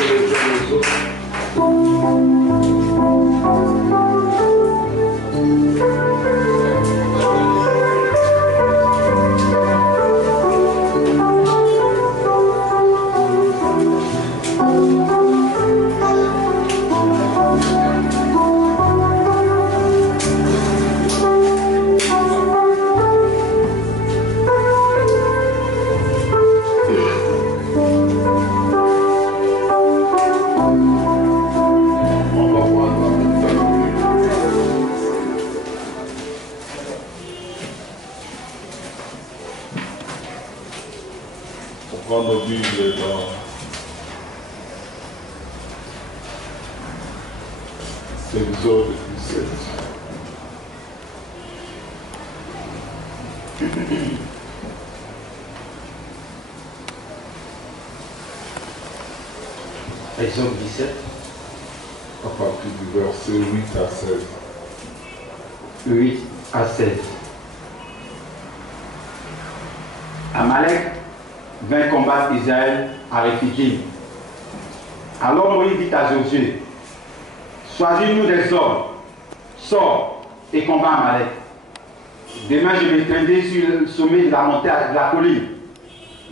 les uns aux autres. Nos Bibles dans Exode 17. Exode 17. À partir du verset 8 à 16. 8 à 16. Amalek vint combattre Israël à Rephidim. Alors Moïse dit à Josué, choisis-nous des hommes, sors et combat Amalek. Demain je me tiendrai sur le sommet de la montagne de la colline,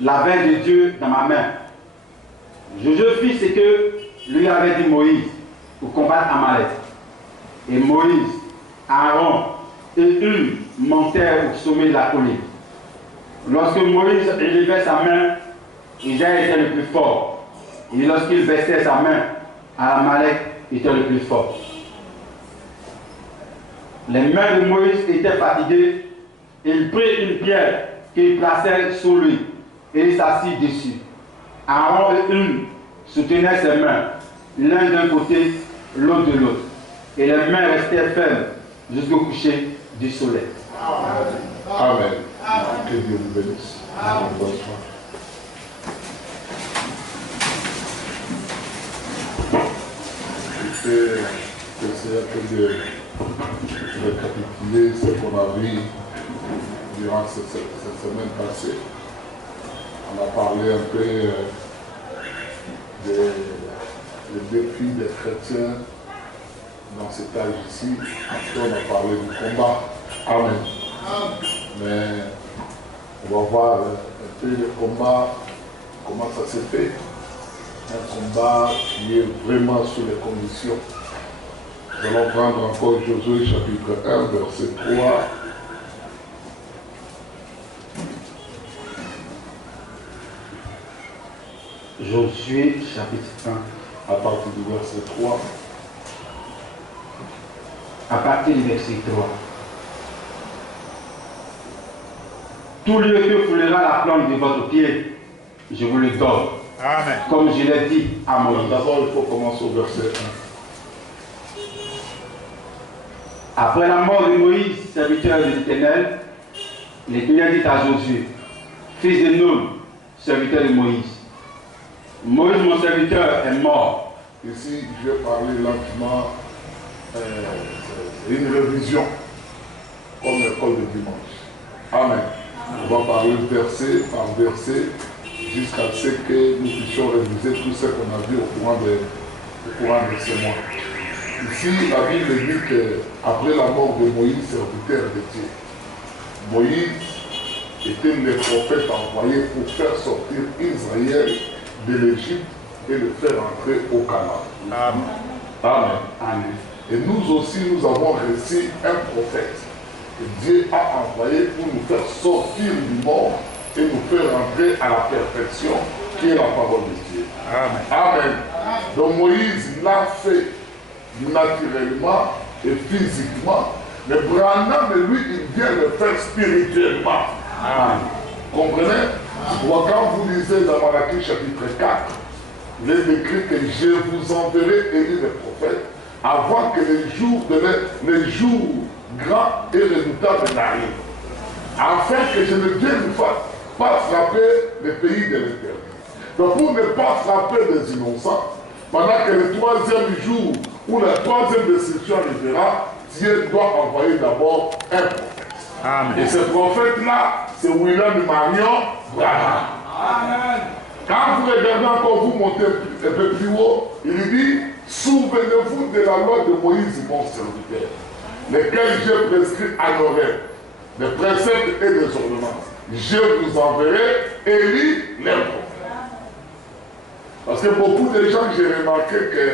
la veille de Dieu dans ma main. Josué fit ce que lui avait dit Moïse pour combattre Amalek. Et Moïse, Aaron et Hur montèrent au sommet de la colline. Lorsque Moïse élevait sa main, Israël était le plus fort. Et lorsqu'il baissait sa main, Amalek était le plus fort. Les mains de Moïse étaient fatiguées. Il prit une pierre qu'il plaçait sur lui et il s'assit dessus. Aaron et Hur soutenaient ses mains, l'un d'un côté, l'autre de l'autre. Et les mains restaient fermes jusqu'au coucher du soleil. Amen. Que Dieu vous bénisse. Bonsoir. C'était un peu de récapituler ce qu'on a vu durant cette semaine passée. On a parlé un peu des défis des chrétiens dans cet âge ici. Après, on a parlé du combat. Amen. Mais on va voir un peu le combat, comment ça s'est fait. Un combat qui est vraiment sous les conditions. Nous allons prendre encore Josué chapitre 1, verset 3. Josué chapitre 1. À partir du verset 3. À partir du verset 3. Tout lieu que foulera la plante de votre pied, je vous le donne. Amen. Comme je l'ai dit à Moïse. D'abord, il faut commencer au verset 1. Après la mort de Moïse, serviteur de l'Éternel, l'Éternel dit à Josué, fils de Nun, serviteur de Moïse. Moïse, mon serviteur, est mort. Ici, je vais parler lentement, une révision, comme l'école de dimanche. Amen. On va parler verset par verset, jusqu'à ce que nous puissions réviser tout ce qu'on a vu au courant de ces mois. Ici, la Bible dit qu'après la mort de Moïse, serviteur de Dieu, Moïse était le prophète envoyé pour faire sortir Israël de l'Égypte et le faire entrer au Canaan. Amen. Amen. Amen. Et nous aussi, nous avons reçu un prophète que Dieu a envoyé pour nous faire sortir du monde et nous faire entrer à la perfection qui est la parole de Dieu. Amen. Amen. Donc Moïse l'a fait naturellement et physiquement, mais Branham, lui, il vient le faire spirituellement. Amen. Comprenez? Quand vous lisez dans Malachie chapitre 4, il est écrit que je vous enverrai Élie le prophète avant que les jours grands et redoutables n'arrivent, afin que je ne vienne pas frapper le pays de l'Éternel. Donc pour ne pas frapper les innocents, pendant que le troisième jour ou la troisième destruction arrivera, Dieu doit envoyer d'abord un prophète. Amen. Et ce prophète-là, c'est William Marion Branham. Amen. Quand vous regardez encore, vous montez un peu plus haut, il dit, souvenez-vous de la loi de Moïse, mon serviteur, lesquels j'ai prescrit à nos rêves, des préceptes et des ordonnances. Je vous enverrai Élie, les prophètes. Parce que beaucoup de gens, j'ai remarqué que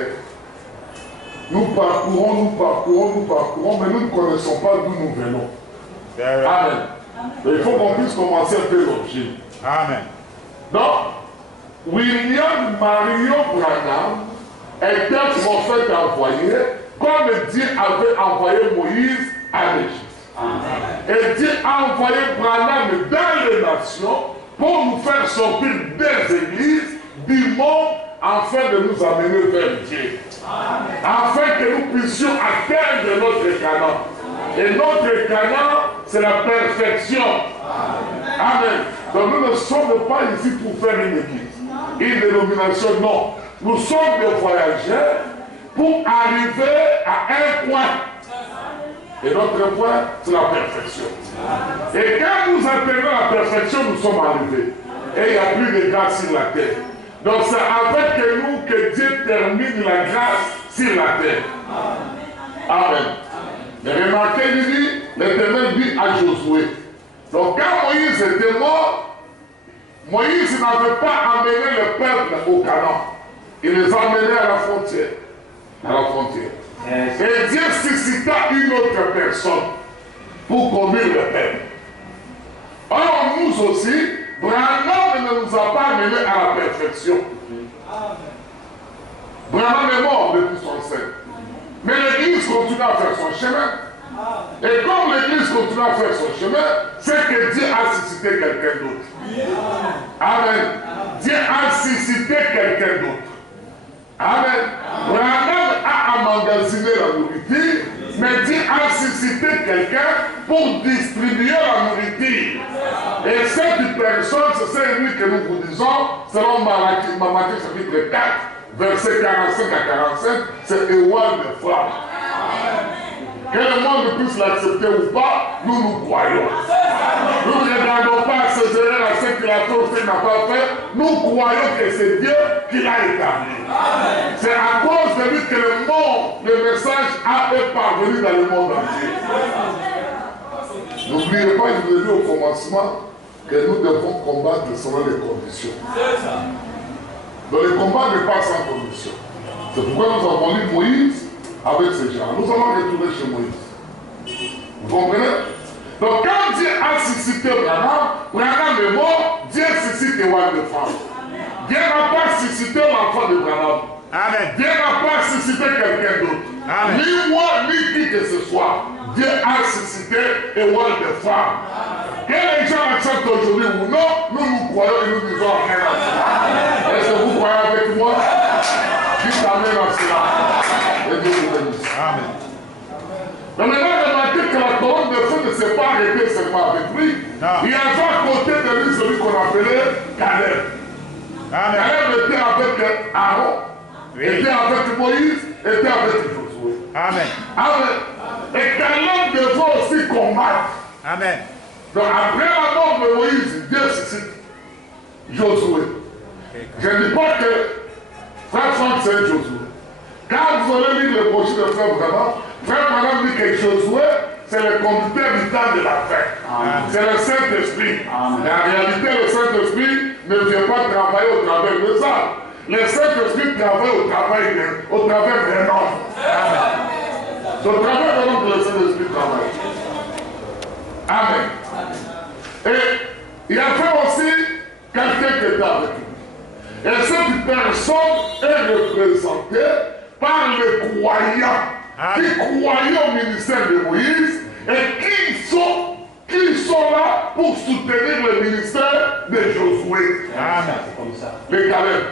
nous parcourons, mais nous ne connaissons pas d'où nous venons. Amen. Il faut qu'on puisse commencer à faire l'objet. Amen. Donc, William Marion Branham était un prophète envoyé, comme Dieu avait envoyé Moïse à l'Égypte. Et Dieu a envoyé Branham dans les nations pour nous faire sortir des églises du monde afin de nous amener vers Dieu. Afin que nous puissions atteindre notre Canaan. Et notre Canaan, c'est la perfection. Amen. Donc nous ne sommes pas ici pour faire une église, une dénomination, non. Nous sommes des voyageurs pour arriver à un point. Et notre point, c'est la perfection. Et quand nous atteignons la perfection, nous sommes arrivés. Et il n'y a plus de grâce sur la terre. Donc c'est avec nous que Dieu termine la grâce sur la terre. Amen. Mais remarquez, il dit, l'Éternel dit à Josué. Donc quand Moïse était mort, Moïse n'avait pas amené le peuple au Canaan. Il les a amenés à la frontière. À la frontière. Et Dieu suscita une autre personne pour conduire le peuple. Or, nous aussi, Branham ne nous a pas amenés à la perfection. Branham est mort depuis son sein. Mais l'Église continue à faire son chemin. Et comme l'Église continue à faire son chemin, c'est que Dieu a suscité quelqu'un d'autre. Amen. Dieu a suscité quelqu'un d'autre. Amen. Branham a emmagasiné la nourriture, mais Dieu a suscité quelqu'un pour distribuer la nourriture. Et cette personne, c'est celui que nous vous disons, selon Matthieu chapitre 4, versets 45 à 45, c'est Éwan de flamme. Que le monde puisse l'accepter ou pas, nous nous croyons. Nous ne regardons pas ces erreurs à ce que la Torah n'a pas fait. Nous croyons que c'est Dieu qui l'a établi. C'est à cause de lui que le monde, le message est parvenu dans le monde entier. N'oubliez pas, je vous ai dit au commencement que nous devons combattre selon les conditions. Donc le combat n'est pas sans condition. C'est pourquoi nous avons lu Moïse avec ces gens. Nous allons retourner chez Moïse. Vous comprenez? Donc quand Dieu a suscité Branham est mort, Dieu suscite Éwan de femme. Dieu n'a pas suscité l'enfant de Branham. Amen. Dieu n'a pas suscité quelqu'un d'autre. Ni moi, ni qui que ce soit. Dieu a suscité Éwan de femme. Que les gens acceptent aujourd'hui ou non, nous croyons et nous disons Amen à cela. Est-ce que vous croyez avec moi? Dites Amen à cela. Et Dieu vous bénisse. Amen. Mais maintenant, remarquez que la colonne de feu ne s'est pas arrêtée seulement avec lui. Non. Il y avait à côté de lui celui qu'on appelait Caleb. Amen. Caleb était avec Aaron, était avec Moïse, était avec Josué. Amen. Amen. Et Caleb devait aussi combattre. Amen. Donc après la mort de Moïse, Dieu suscite Josué. Je ne dis pas que frère Franck c'est Josué. Quand vous allez lire le projet de frère Branham dit que Josué, c'est le conducteur du temps de la fête. C'est le Saint-Esprit. Mais en réalité, le Saint-Esprit ne vient pas travailler au travers de ça. Le Saint-Esprit travaille au travers d'un homme. C'est au travers d'un homme que le Saint-Esprit travaille. Amen. Et il y avait aussi quelqu'un qui était avec lui. Et cette personne est représentée par les croyants qui croyaient au ministère de Moïse et qui sont là pour soutenir le ministère de Josué. Amen. Les Caleb.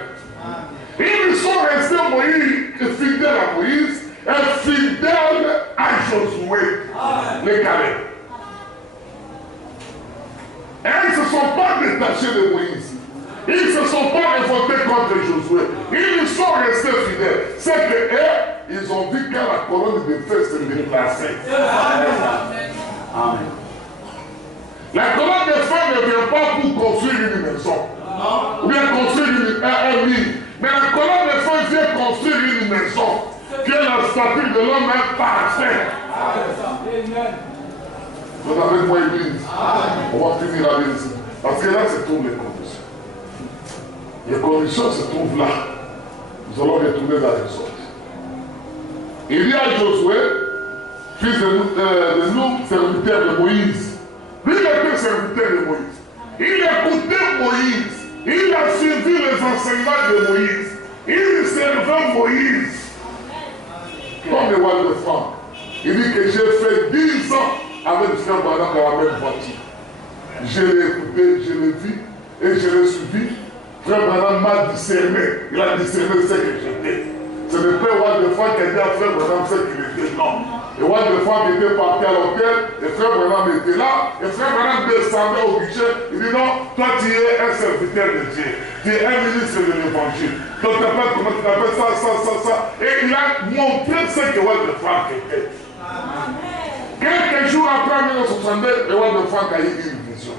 Ils sont restés fidèles à Moïse et fidèles à Josué. Les Caleb. Et ils ne se sont pas détachés de Moïse. Ils ne se sont pas révoltés contre Josué. Ils sont restés fidèles. C'est que eux, ils ont vu que la colonne de feu se déplaçait. Amen. La colonne de feu ne vient pas pour construire une maison. Ou bien construire un lit. Mais la colonne statut de l'homme est parfait. Vous avez moi église. On va finir la liste. Parce que là se trouvent les conditions. Les conditions se trouvent là. Nous allons retourner dans les autres. Il y a Josué, fils de nous, serviteur de Moïse. Lui, il était serviteur de Moïse. Il écoutait Moïse. Il a suivi les enseignements de Moïse. Il servait Moïse. Comme le roi de France. Il dit que j'ai fait 10 ans avec frère Branham dans la même voiture. Je l'ai écouté, je l'ai vu et je l'ai suivi. Frère Branham m'a discerné. Il a discerné ce que j'étais. Ce n'est pas le roi de France qui a dit à frère Branham ce qu'il était. Non. Le roi de France était parti à l'hôtel et frère Branham était là. Et frère Branham descendait au guichet. Il dit non, toi tu es un serviteur de Dieu. Tu es un ministre de l'évangile. Donc tu appelles comment tu appelles ça. Et il a montré ce que le roi de France était. Quelques jours après 1962, le roi de France a eu une vision.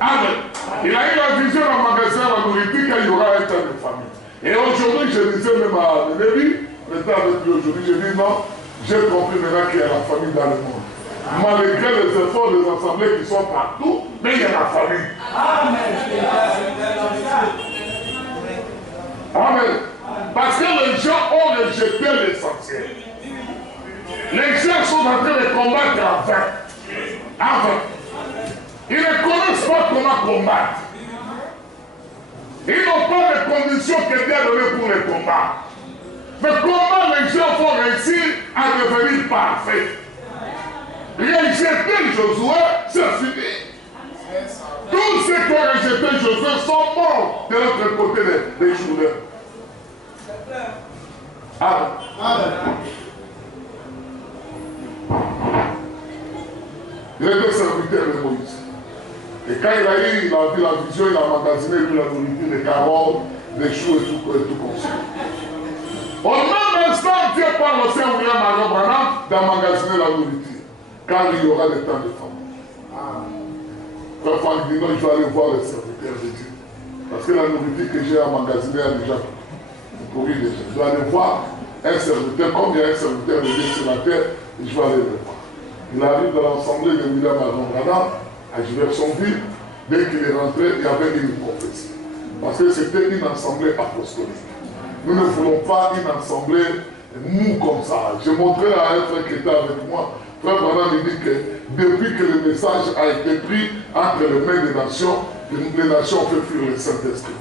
Amen. Il a eu la vision dans le magasin de la nourriture qu'il y aura un tas de famille. Et aujourd'hui, je disais même à Lévi, on était avec lui aujourd'hui, je dis non, j'ai compris maintenant qu'il y a la famille dans le monde. Malgré les efforts des assemblées qui sont partout, mais il y a la famille. Amen. Amen. Parce que les gens ont rejeté l'essentiel. Les gens sont en train de combattre en vain. Ils ne connaissent pas comment combattre. Ils n'ont pas les conditions que Dieu a données pour les combats. Mais comment les gens vont réussir à devenir parfaits? Rejeter Josué, c'est fini. Tous ceux qui ont rejeté Josué sont morts de l'autre côté des Jourdains. Amen. Il était serviteur de Moïse. Et quand il a eu la vision, il a magasiné lui la nourriture, des carottes, des choux et tout comme ça. Au même instant, Dieu parle au Saint William Marion Branham d'emmagasiner la nourriture. Car il y aura des temps de famille. Frère Franck dit non, je vais aller voir les serviteurs de Dieu. Parce que la nourriture que j'ai emmagasinée a déjà pourri déjà. Je dois aller voir un serviteur, comme il y a un serviteur de Dieu sur la terre, et je vais aller le voir. Il arrive dans l'assemblée de William Marion Branham, à Giversonville. Dès qu'il est rentré, il y avait une prophétie. Parce que c'était une assemblée apostolique. Nous ne voulons pas une assemblée mou comme ça. J'ai montré à un frère qui était avec moi. Frère Branham me dit que depuis que le message a été pris entre les mains des nations ont fait fuir le Saint-Esprit.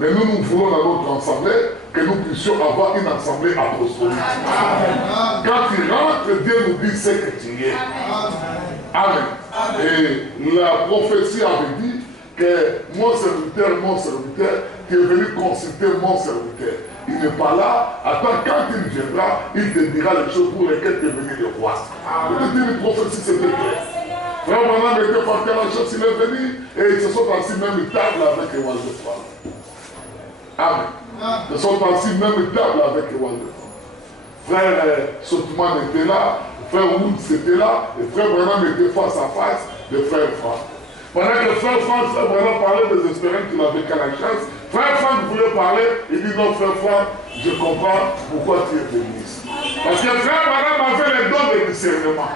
Mais nous voulons dans notre assemblée que nous puissions avoir une assemblée apostolique. Quand tu rentres, Dieu nous dit ce que tu es. Amen. Et la prophétie avait dit que mon serviteur, qui est venu consulter mon serviteur, il n'est pas là. Attends, quand il viendra, il te dira les choses pour lesquelles tu es venu le voir. Peut-être une prophétie, c'était clair. Frère Branham était parti à la chose, il est venu et ils se sont assis même table avec les rois de France. Amen. Ils se sont assis même table avec les rois de France. Frère Soutman était là, frère Woods était là, et frère Branham était face à face de frère Franck. Pendant que frère Franck, frère Branham parlait des espérances qu'il avait qu'à la chasse, frère Franck voulait parler, il dit non frère Franck, je comprends pourquoi tu es venu ici. Parce que frère Branham avait les dons de discernement.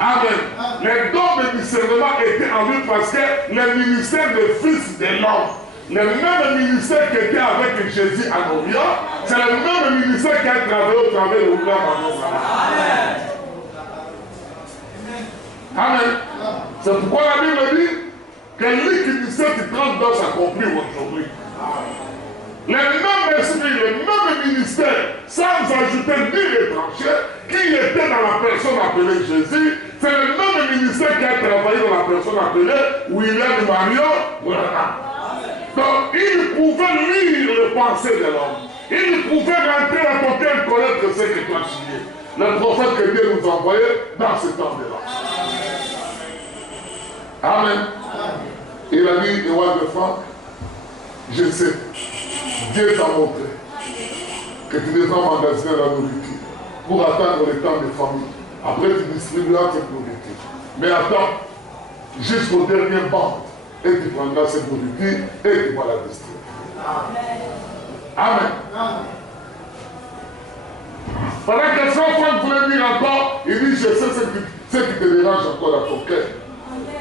Amen. Les dons de discernement étaient en lui parce que le ministère de fils de l'homme, le même ministère qui était avec Jésus à Orient, c'est le même ministère qui a travaillé au travers de William Marion Branham. Amen. C'est pourquoi la Bible dit que lui qui disait qu'il 30 doit s'accomplir aujourd'hui. Le même esprit, le même ministère, sans ajouter ni l'étranger, qui était dans la personne appelée Jésus, c'est le même ministère qui a travaillé dans la personne appelée William Marion Branham. Donc, il pouvait lire les pensées de l'homme. Il pouvait rentrer dans ton cœur et connaître ce que tu as signé. Le prophète que Dieu nous envoyait dans ce temps-là. Amen. Il a dit, le roi de France, je sais, Dieu t'a montré que tu devras emmagasiner la nourriture pour atteindre le temps de famille. Après, tu distribueras cette nourriture. Mais attends, jusqu'au dernier banc, et tu prendras cette nourriture et tu vas la distribuer. Amen. Amen. Pendant que frère Franck voulait dire encore, il dit, je sais ce qui te dérange encore dans ton cœur.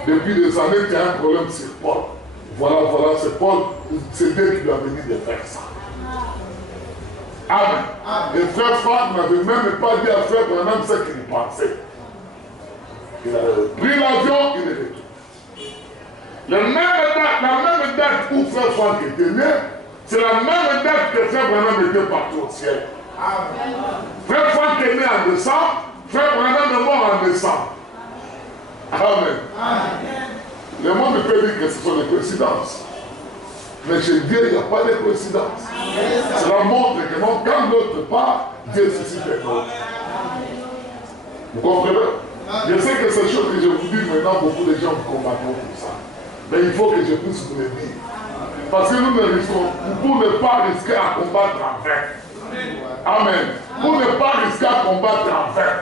Depuis des années, tu as un problème, c'est Paul. Voilà, c'est Paul, c'est Dieu qui lui a dit de faire ça. Amen. Et frère Franck n'avait même pas dit à frère Branham ce qu'il pensait. Il a pris l'avion, il est retourné. La même date où frère Franck était né, c'est la même date que frère Branham était parti au ciel. Amen. Frère Franck est né en décembre, frère Branham est mort en décembre. Amen. Amen. Le monde peut dire que ce sont des coïncidences. Mais chez Dieu, il n'y a pas de coïncidence. Cela montre que non, quand l'autre part, Dieu suscite un autre. Vous comprenez? Je sais que ces choses que je vous dis maintenant, beaucoup de gens vous combattront pour ça. Mais il faut que je puisse vous le dire. Parce que nous ne risquons, pour ne pas risquer à combattre en vain. Amen. Pour ne pas risquer à combattre en vain.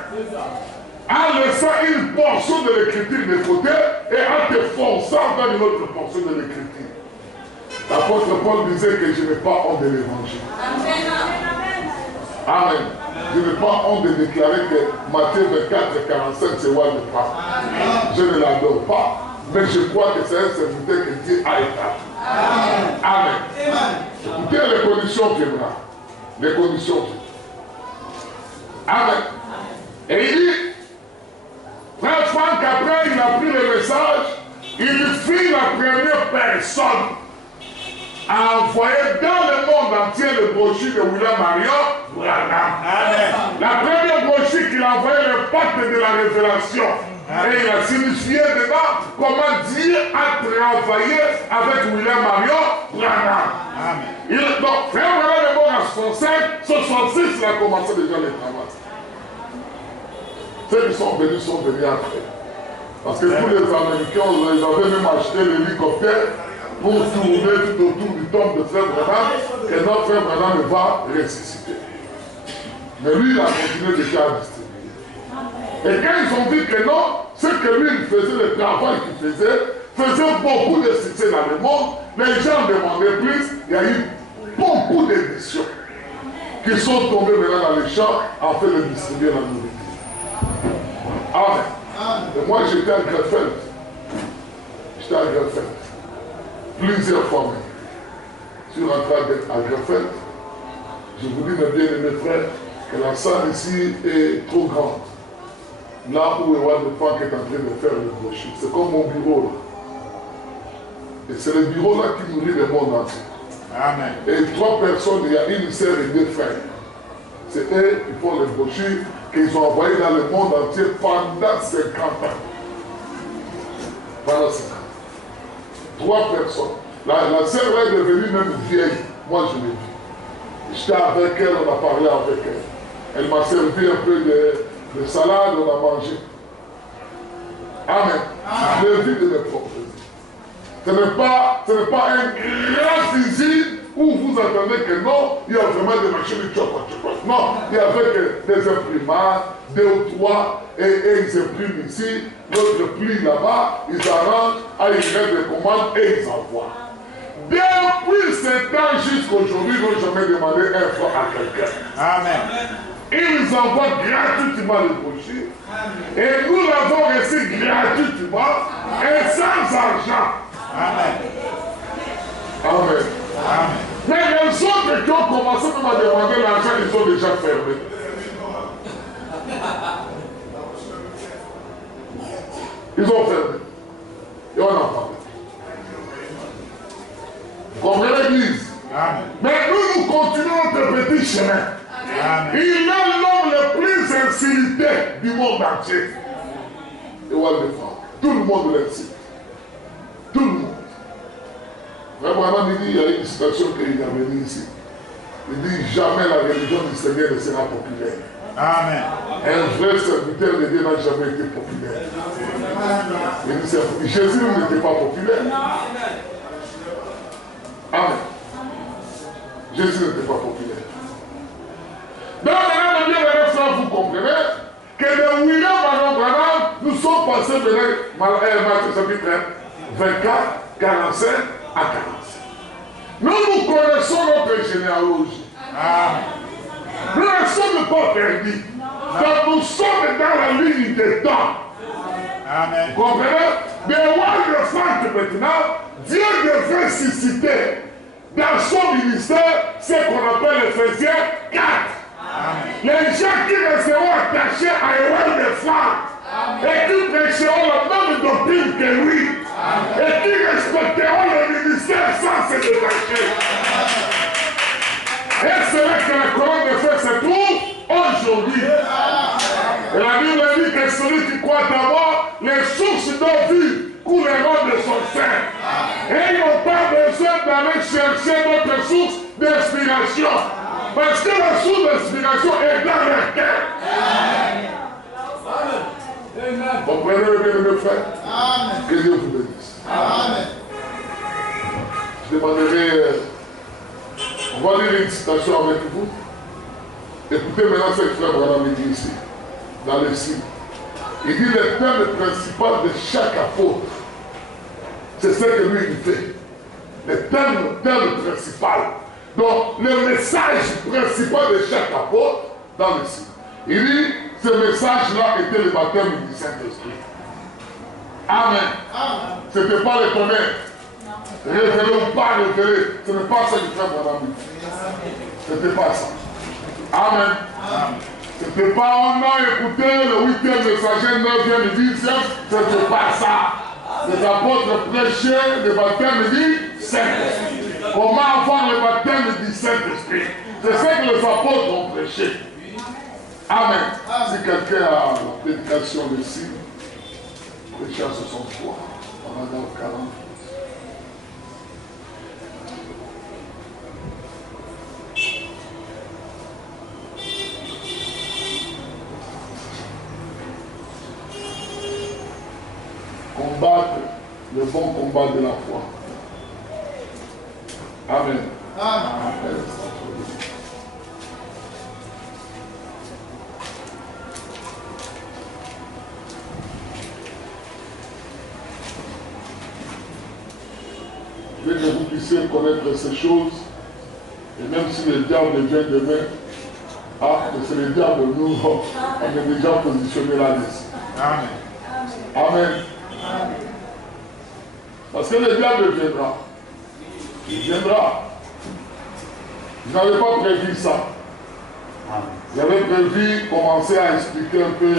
En laissant une portion de l'écriture de côté et en te forçant vers une autre portion de l'écriture. L'apôtre Paul disait que je n'ai pas honte de l'évangile. Amen. Je n'ai pas honte de déclarer que Matthieu 24, 45, c'est roi de pas. Je ne l'adore pas, mais je crois que c'est un serviteur que Dieu a établi. Amen. Écoutez les conditions qu'il a. Les conditions qu'il a. Amen. Et il dit, frère Franck, après il a pris le message, il fit la première personne a envoyé dans le monde entier le brochure de William Marion Branham. La première brochure qu'il a envoyé, le pacte de la révélation. Et il a signifié dedans comment Dieu a travaillé avec William Marion Branham. Donc, frère Branham est mort en 65, 66, il a commencé déjà le travail. Ceux qui sont venus après. Parce que tous les Américains, ils avaient même acheté l'hélicoptère pour tourner tout autour du tombe de frère Branham, et notre frère Branham va ressusciter. Mais lui, il a continué déjà à distribuer. Et quand ils ont dit que non, ce que lui, il faisait, le travail qu'il faisait beaucoup de succès dans le monde, les gens demandaient plus, il y a eu beaucoup d'éditions qui sont tombées maintenant dans les champs afin de distribuer la nourriture. Amen. Et moi, j'étais à Greffel. J'étais à Greffel. Plusieurs fois même. Je suis rentré à Greffel. Je vous dis, mes bien-aimés frères, que la salle ici est trop grande. Là où Ewan de Franck est en train de faire le brochure. C'est comme mon bureau là. Et c'est le bureau là qui nourrit le monde entier. Amen. Et 3 personnes, il y a une sœur et 2 frères. C'est eux qui font les brochures qu'ils ont envoyées dans le monde entier pendant 50 ans. Pendant 50 ans. 3 personnes. La sœur est devenue même vieille. Moi, je l'ai vu. J'étais avec elle, on a parlé avec elle. Elle m'a servi un peu de salade, on a mangé. Amen. Je l'ai vu de mes propres yeux. Ce n'est pas un grand usine où vous attendez que non, il y a vraiment des machines de chocolat. Non, il y avait des imprimantes, 2 ou 3, et ils impriment ici, l'autre plie là-bas, ils arrangent, ils mettent des commandes et ils envoient. Depuis ce temps jusqu'aujourd'hui, ils n'ont jamais demandé un franc à quelqu'un. Amen. Ils envoient gratuitement les brochures. Et nous l'avons reçu gratuitement et sans argent. Amen. Amen. Amen. Mais les autres qui ont commencé même à demander l'argent, ils sont déjà fermés. Ils ont fermé. Et on en parle. Vous comprenez l'église? Mais nous continuons notre petit chemin. Amen. Il est l'homme le plus insulté du monde entier. Et on le fait. Tout le monde l'insulte. Tout le monde. Vraiment, il dit, il y a une citation qu'il a venue ici. Il dit, jamais la religion du Seigneur ne sera populaire. Amen. Un vrai serviteur de Dieu n'a jamais été populaire. Il dit, Jésus n'était pas populaire. Amen. Jésus n'était pas populaire. Donc maintenant, bien frère, vous comprenez que de William Marion Branham, nous sommes passés de Matthieu chapitre 24, 45 à 45. Nous connaissons notre généalogie. Amen. Nous ne sommes pas perdus. Donc nous sommes dans la ligne des temps. Amen. Vous comprenez? Mais voir le centre maintenant, Dieu devait susciter dans son ministère ce qu'on appelle Ephésiens 4. Amen. Les gens qui resteront attachés à Ewan de femmes et qui prêcheront la même doctrine que lui et qui respecteront le ministère sans se détacher. Et c'est là que la colonne de feu se trouve aujourd'hui. Et la Bible dit que celui qui croit d'abord, les sources d'eau vive couleront de son sein. Et ils n'ont pas besoin d'aller chercher d'autres sources d'inspiration. Parce que la source d'inspiration est dans leur cœur. Vous comprenez le bien de mes frères? Que Dieu vous bénisse. Amen. Je demanderai, on va lire une citation avec vous. Écoutez maintenant ce que frère Branham dit ici, dans le signe. Il dit le thème principal de chaque apôtre. C'est ce que lui il fait. Le thème principal. Donc, le message principal de chaque apôtre dans le signe. Il dit, ce message-là était le baptême du Saint-Esprit. Amen. Ce n'était pas le tonnerre. Révélé ou pas révélé. Ce n'est pas ça que frère Branham dit. Ce n'était pas ça. Amen. Ce n'était pas on a écouté le 8e messager, 9e, 10e. Ce n'était pas ça. Les apôtres prêchaient le baptême du Saint-Esprit. Comment avoir le baptême du Saint-Esprit? C'est ce que les apôtres ont prêché. Amen. Si quelqu'un a la prédication de signe, prêcher à 63, on a dans 40. Combattre le bon combat de la foi. Amen. Amen. Je veux que vous puissiez connaître ces choses. Et même si le diable vient demain, c'est le diable, nous, on est déjà positionné là-dessus. Amen. Amen. Parce que le diable viendra. Il viendra. Je n'avais pas prévu ça. J'avais prévu commencer à expliquer un peu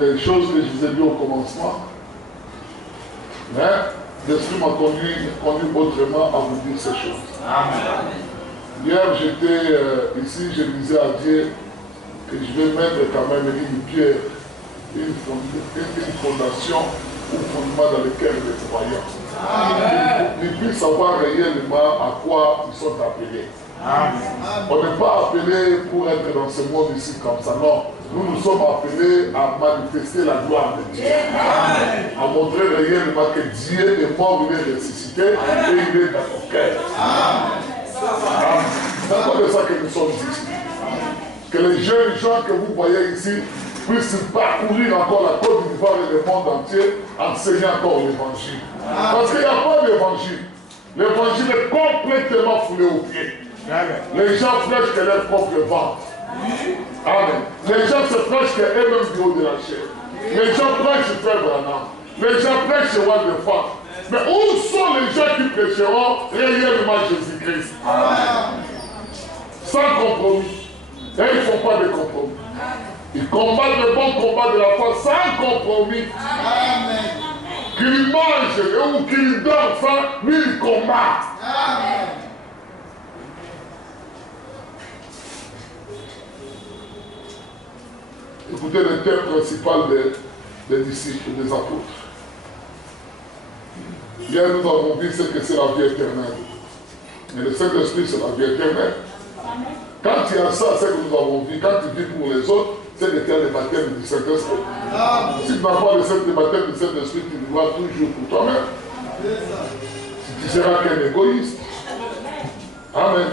les choses que je vous ai dit au commencement. Mais l'Esprit m'a conduit autrement à vous dire ces choses. Amen. Hier, j'étais ici, je disais à Dieu que je vais mettre quand même une pierre, une fondation ou fondement dans lequel les croyants ils puissent savoir réellement à quoi ils sont appelés. Amen. On n'est pas appelé pour être dans ce monde ici comme ça, non. Nous sommes appelés à manifester la gloire de Dieu. Amen. À montrer réellement que Dieu est mort, il est ressuscité et il est dans nos cœurs. C'est à cause de ça que nous sommes ici. Que les jeunes gens que vous voyez ici puissent parcourir encore la Côte d'Ivoire et le monde entier, enseignant encore l'évangile. Parce qu'il n'y a pas d'évangile. L'évangile est complètement foulé aux pieds. Les gens prêchent que leur propre ventre. Amen. Les gens se prêchent qu'eux-mêmes du haut de la chair. Les gens prêchent frère Branham. Les gens prêchent roi de femme. Mais où sont les gens qui prêcheront réellement Jésus-Christ? Sans compromis. Et ils ne font pas de compromis. Ils combattent le bon combat de la foi sans compromis. Amen. Qu'ils mangent ou qu'ils dorment faim, mais ils combattent. Amen. Écoutez le thème principal des disciples, des apôtres. Hier, nous avons dit ce que c'est la vie éternelle. Mais le Saint-Esprit, c'est la vie éternelle. Quand il y a ça, c'est que nous avons vu. Quand tu vis pour les autres, c'est de faire le baptême du Saint-Esprit. Si tu n'as pas le baptême du Saint-Esprit, tu vivras toujours pour toi-même. Si tu seras qu'un égoïste. Amen.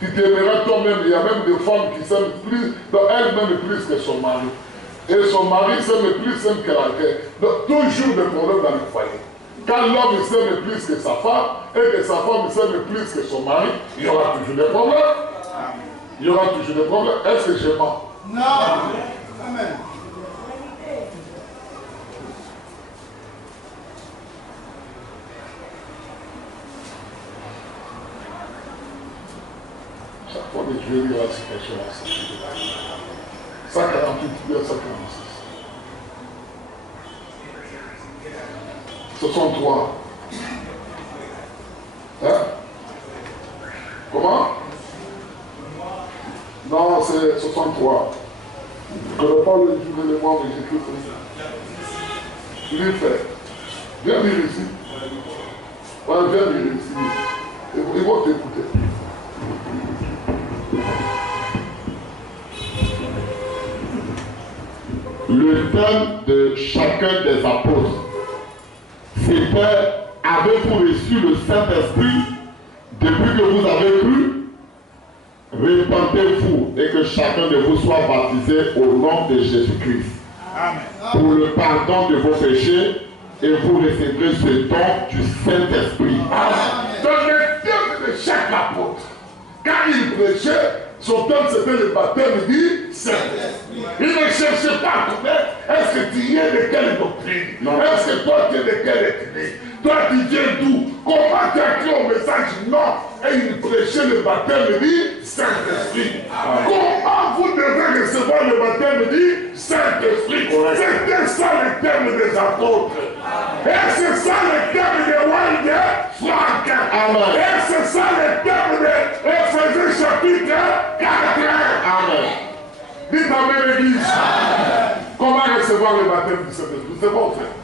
Tu t'aimeras toi-même. Il y a même des femmes qui s'aiment plus, elles-mêmes plus que son mari. Et son mari s'aime plus qu'elle a fait. Donc toujours des problèmes dans le foyer. Quand l'homme s'aime plus que sa femme, et que sa femme s'aime plus que son mari, il y aura toujours des problèmes. Il y aura toujours des problèmes. Est-ce que je mens? Non. Amen. Chaque fois que je vais lire la situation, 148, bien 146. 63. Hein? Comment? Non, c'est 63. Je ne connais pas le jour de l'élément, mais j'écris ça. Tu l'as fait. Viens lire ici. Ouais, viens lire ici. Ils vont t'écouter. Le thème de chacun des apôtres, c'était: avez-vous reçu le Saint-Esprit depuis que vous avez cru? Repentez-vous et que chacun de vous soit baptisé au nom de Jésus-Christ pour le pardon de vos péchés, et vous recevrez ce don du Saint-Esprit. Dans le thème de chaque apôtre, quand il prêchait, son thème c'était le baptême du Saint-Esprit. Il ne cherchait pas à connaître est-ce que tu es de quelle doctrine, est-ce que toi tu es de quelle ethnie, toi tu viens d'où, comment tu as cru au message. Non, et il prêchait le baptême du Saint-Esprit. Comment vous devez recevoir le baptême du Saint-Esprit? C'était ça le thème des apôtres. Et c'est ça le thème de Wayne Frank. Et c'est ça le thème de Ephésiens chapitre 4. Amen. Dites Amen, l'église. Comment recevoir le baptême du Saint-Esprit? C'est bon, frère.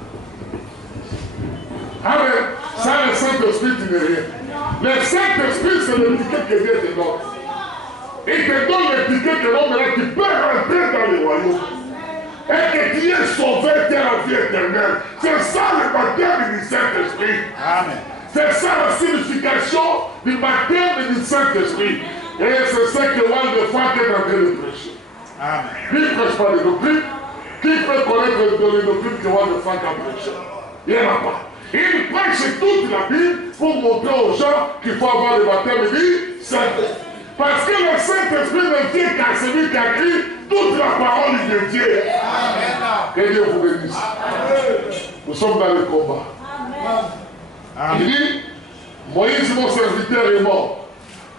Amen. Sans le Saint-Esprit, tu n'es rien. Le Saint-Esprit, c'est le ticket que Dieu te donne. Il te donne le ticket que l'homme là, tu peux rentrer dans le royaume. Et que tu es sauvé, tu as la vie éternelle. C'est ça le baptême du Saint-Esprit. Amen. C'est ça la signification du baptême du Saint-Esprit. Et c'est ça que Wayne Frank est en train de prêcher. Amen. Qui ne prêche pas les doctrines? Qui peut connaître les doctrines que Wayne Frank a prêché? Il n'y en a pas. Il prêche toute la Bible pour montrer aux gens qu'il faut avoir le baptême du Saint-Esprit. Parce que le Saint-Esprit ne vient qu'à celui qui a écrit toute la parole de Dieu. Amen. Que Dieu vous bénisse. Nous sommes dans le combat. Il dit, Moïse, mon serviteur, est mort.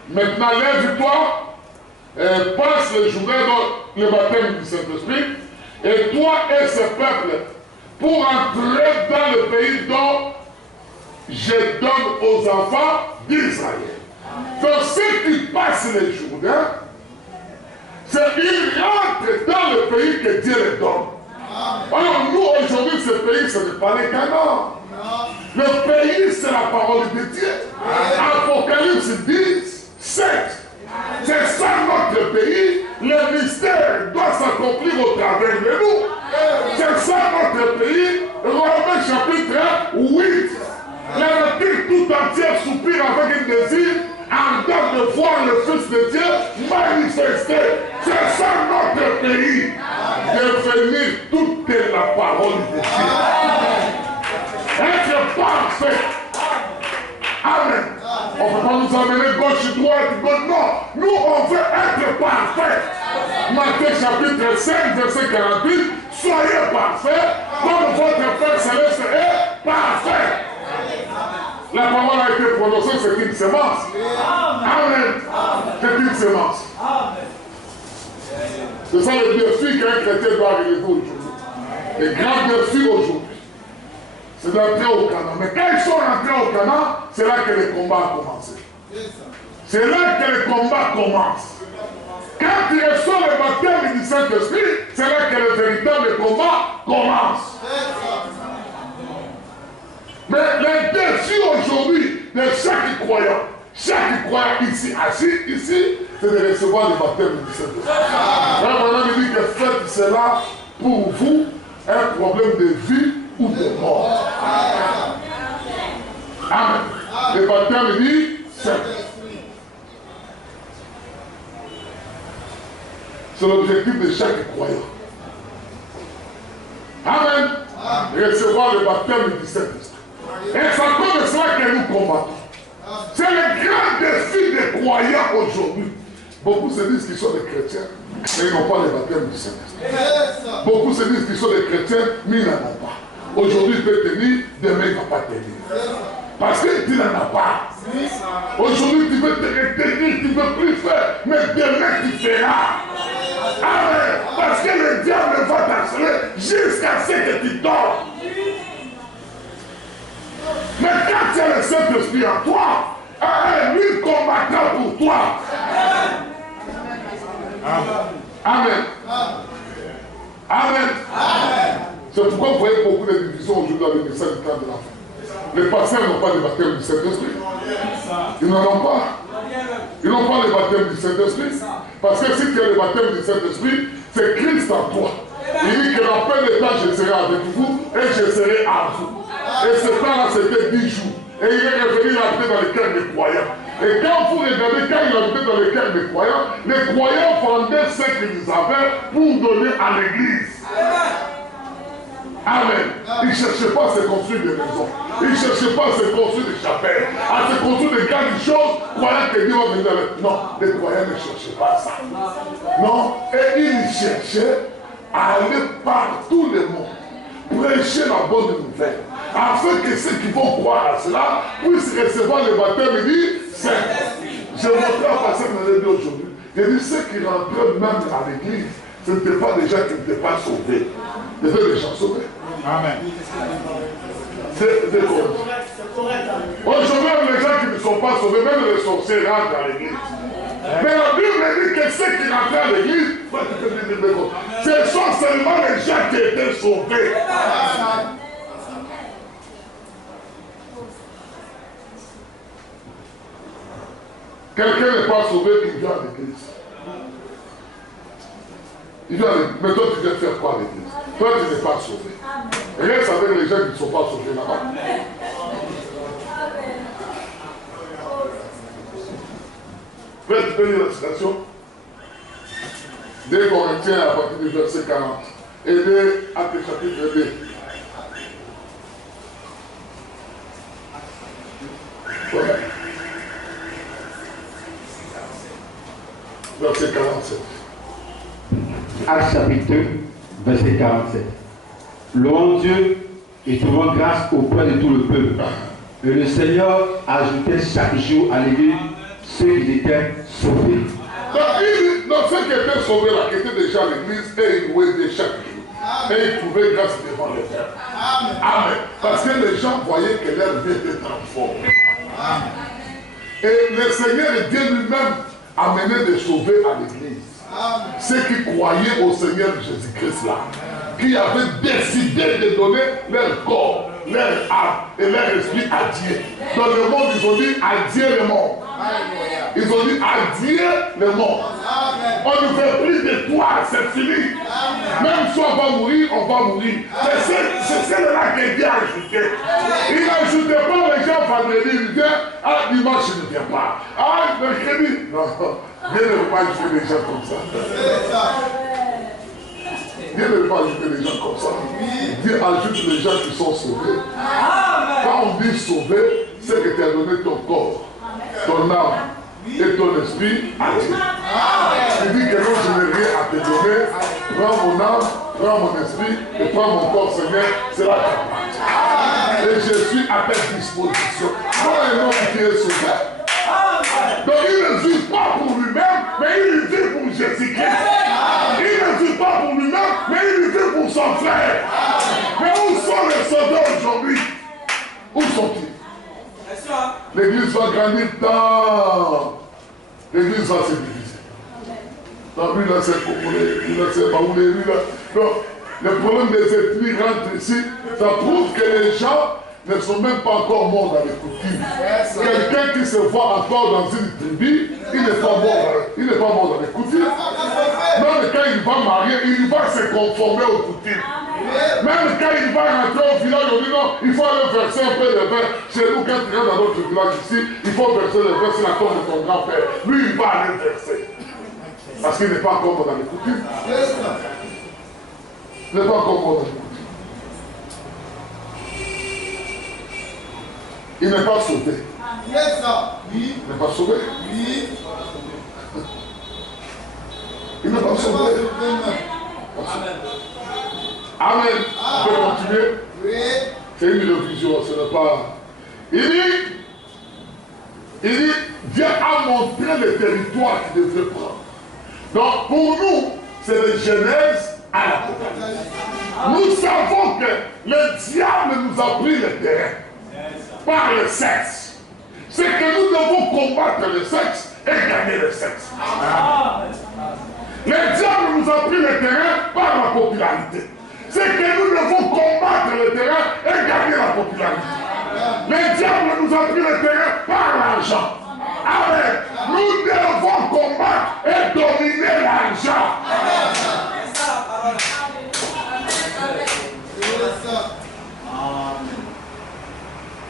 Maintenant, lève-toi, passe le journée dans le baptême du Saint-Esprit, et toi et ce peuple, pour entrer dans le pays dont je donne aux enfants d'Israël. Donc, ceux qui passent les Jourdain, c'est qu'ils rentrent dans le pays que Dieu leur donne. Alors, nous, aujourd'hui, ce pays, ce n'est pas les Canaan. Le pays, c'est la parole de Dieu. Apocalypse 10, 7. C'est ça notre pays. Le mystère doit s'accomplir au travers de nous. C'est ça notre pays. Romains chapitre 8. La nature tout entière soupire avec un désir ardent de voir le Fils de Dieu manifesté. C'est ça notre pays. Devenir toute la parole de Dieu. Être parfait. Amen. On ne peut pas nous amener gauche, droite, gauche. Non. Nous, on veut être parfait. Matthieu chapitre 5, verset 48. Soyez parfaits comme votre Père Céleste est parfait. La parole a été prononcée, c'est une semence. Amen. C'est une semence. C'est ça le défi qu'un chrétien doit arriver aujourd'hui. Le grand défi aujourd'hui, c'est d'entrer au Canaan. Mais quand ils sont rentrés au Canaan, c'est là que le combat a commencé. C'est là que le combat commence. Quand ils reçoivent le baptême du Saint-Esprit, c'est là que le véritable combat commence. Mais le défi aujourd'hui de chaque croyant ici, assis ici, c'est de recevoir le baptême du Saint-Esprit. Maintenant, il dit que faites cela pour vous un problème de vie ou de mort. Amen. Le baptême du Saint-Esprit. C'est l'objectif de chaque croyant. Amen. Recevoir le baptême du Saint-Esprit. Et c'est à cause de cela que nous combattons. C'est le grand défi des croyants aujourd'hui. Beaucoup se disent qu'ils sont des chrétiens, mais ils n'ont pas le baptême du Saint-Esprit. Beaucoup se disent qu'ils sont des chrétiens, mais ils n'en ont pas. Aujourd'hui, il peut tenir, demain, il ne va pas tenir. Parce que tu n'en as pas. Aujourd'hui, tu veux te retenir, tu ne veux plus faire, mais demain, tu feras. Amen. Parce que le diable va t'assurer jusqu'à ce que tu dors. Mais quand tu as le Saint-Esprit en toi, lui combattra pour toi. Amen. Amen. C'est pourquoi vous voyez beaucoup de divisions aujourd'hui dans le message du temps de la fin. Les pasteurs n'ont pas de baptême du Saint-Esprit. Ils n'en ont pas. Ils n'ont pas le baptême du Saint-Esprit. Parce que si tu as le baptême du Saint-Esprit, c'est Christ en toi. Il dit que dans peu de temps, je serai avec vous et je serai à vous. Et ce temps-là, c'était 10 jours. Et il est revenu habiter dans le cœur des croyants. Et quand vous regardez, quand il habitait dans le cœur des croyants, les croyants vendaient ce qu'ils avaient pour donner à l'église. Amen. Ils ne cherchaient pas à se construire des maisons. Ils ne cherchaient pas à se construire des chapelles, à se construire des grandes choses, croyant que Dieu va venir avec. Non, les croyants ne cherchaient pas ça. Non, et ils cherchaient à aller par tout le monde, prêcher la bonne nouvelle, afin que ceux qui vont croire à cela puissent recevoir le baptême du Saint-Esprit. Je montrais à passer dans les deux aujourd'hui. Il dit ceux qui rentraient même à l'église, ce n'étaient pas des gens qui n'étaient pas sauvés. C'était des gens sauvés. Amen. C'est correct. Aujourd'hui, même les gens qui ne sont pas sauvés, même les sorciers rentrent à l'église. Mais la Bible dit que ceux qui rentrent à l'église, ce sont seulement les gens qui étaient sauvés. Quelqu'un n'est pas sauvé, il vient à l'église. Il vient à l'église. Mais toi, tu viens faire quoi à l'église? Toi, tu n'es pas sauvé. Reste avec les gens qui ne sont pas sauvés là-bas. Frère, tu peux lire la citation? 2 Corinthiens à partir du verset 40. Et 2 Actes chapitre 2. Voilà. Verset 47. Actes chapitre 2, verset 47. Louons Dieu et trouvons grâce auprès de tout le peuple. Et le Seigneur ajoutait chaque jour à l'église ceux qui étaient sauvés. Donc ceux qui étaient sauvés là, qui étaient déjà à l'église, et ils louaient Dieu chaque jour. Et ils trouvaient grâce devant le Père. Amen. Parce que les gens voyaient que leur vie était transformée. Et le Seigneur et Dieu lui-même amenait de sauver à l'église. Ceux qui croyaient au Seigneur Jésus-Christ là, qui avaient décidé de donner leur corps, leur âme et leur esprit à Dieu. Dans le monde, ils ont dit adieu le monde. Ils ont dit adieu le monde. On ne veut plus de toi, c'est fini. Même si on va mourir, on va mourir. C'est celle-là que Dieu a ajouté. Il n'ajoutait pas les gens vendredi, il vient, ah, dimanche, je ne viens pas. Ah, mercredi. Non, Dieu ne veut pas ajouter les gens comme ça. Dieu ne veut pas ajouter les gens comme ça. Dieu ajoute les gens qui sont sauvés. Quand on dit sauvé, c'est que tu as donné ton corps, ton âme et ton esprit à Dieu. Tu dis que non, je n'ai rien à te donner. Prends mon âme, prends mon esprit et prends mon corps, Seigneur. C'est là que et je suis à ta disposition. Moi, un homme qui est sauvé. Donc il ne vit pas pour lui-même, mais il vit pour Jésus-Christ. Il ne vit pas pour lui-même, mais il vit pour son frère. Mais où sont les soldats aujourd'hui? Où sont-ils? L'église va grandir dans. L'église va se diviser. Dans lui, là, c'est Congolais, lui, là, c'est Baoulé, lui, là. Donc, le problème des ethnies rentre ici, ça prouve que les gens ne sont même pas encore morts dans les coutumes. Quelqu'un qui se voit encore dans une tribu, il n'est pas mort dans les coutumes. Même quand il va marier, il va se conformer aux coutumes. Même quand il va rentrer au village, on dit non, il faut aller verser un peu de vin. Chez nous, quand tu rentres dans notre village ici, il faut verser le vin sur la tombe de ton grand-père. Lui, il va aller verser. Parce qu'il n'est pas encore mort dans les coutumes. Il n'est pas encore mort dans les coutumes. Il n'est pas sauvé. Il n'est pas sauvé. Il n'est pas sauvé. Amen. On peut continuer. C'est une illusion, ce n'est pas. Il dit, Dieu a montré le territoire qu'il devrait prendre. Donc pour nous, c'est de Genèse à l'Apocalypse. Nous savons que le diable nous a pris le terrain par le sexe. C'est que nous devons combattre le sexe et gagner le sexe. Le diable nous a pris le terrain par la popularité. C'est que nous devons combattre le terrain et gagner la popularité. Le diable nous a pris le terrain par l'argent. Amen. Nous devons combattre et dominer l'argent.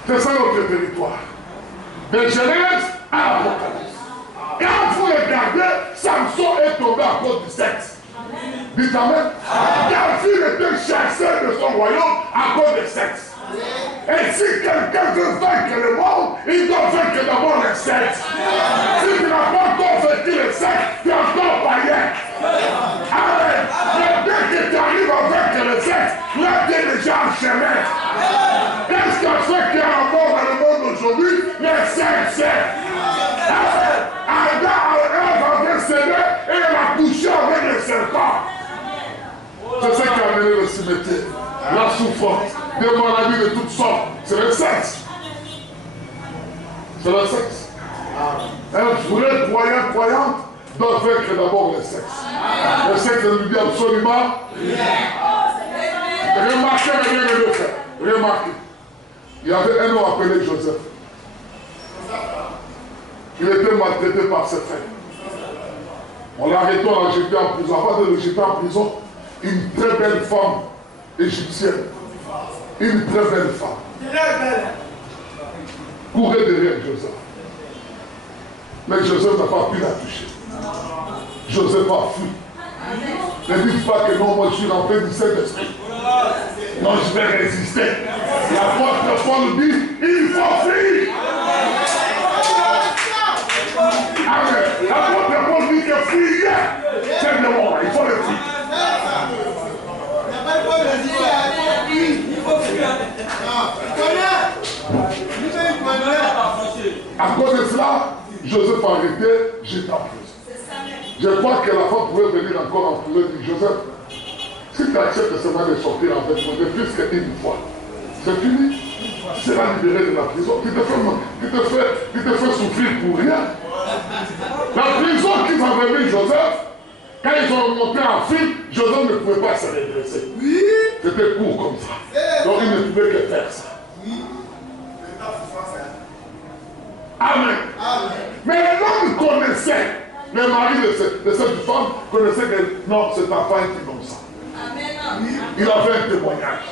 C'est ça notre territoire. De Genèse à l'Apocalypse. Quand vous regardez, Samson est tombé à cause du sexe. Dites amen. David était chassé de son royaume à cause du sexe. Et si quelqu'un veut vaincre le monde, il doit vaincre d'abord le sexe. Si tu n'as pas encore vaincu le sexe, tu es encore païen. Amen. Mais dès que tu arrives à vaincre le sexe, là tu es déjà en chemin. Qu'est-ce qu'on fait qu'il y a encore dans le monde aujourd'hui? Le sexe. Adam avait cédé et elle a couché avec le serpent. C'est ce qui a amené le cimetière. La souffrance, des maladies de toutes sortes. C'est le sexe. C'est le sexe. Un vrai croyant doit vaincre d'abord le sexe. Le sexe nous dit absolument rien. Remarquez le bien de le faire. Remarquez. Il y avait un homme appelé Joseph. Il était maltraité par ses frères. On l'a arrêté, on l'a jeté en prison. Avant de le jeter en prison, une très belle femme égyptienne, une très belle femme, courait derrière Joseph. Mais Joseph n'a pas pu la toucher. Joseph a fui. Ne dites pas que non, moi je suis rempli du Saint-Esprit. Non, je vais résister. L'apôtre Paul dit, il faut fuir. Amen. L'apôtre Paul dit que fuir, c'est le monde, il faut le fuir. À cause de cela, Joseph a arrêté, j'étais en prison. Je crois que la femme pouvait venir encore en prison et dire, Joseph, si tu acceptes seulement de sortir en fait, pour plus qu'une fois, c'est fini. Tu seras libéré de la prison. Tu te fais souffrir pour rien. La prison qu'ils avaient mis Joseph, quand ils ont monté en film, Joseph ne pouvait pas se redresser. C'était court comme ça. Donc il ne pouvait que faire ça. Amen. Mais l'homme connaissait, le mari de cette femme connaissait que non, cet enfant est innocent. Il avait un témoignage.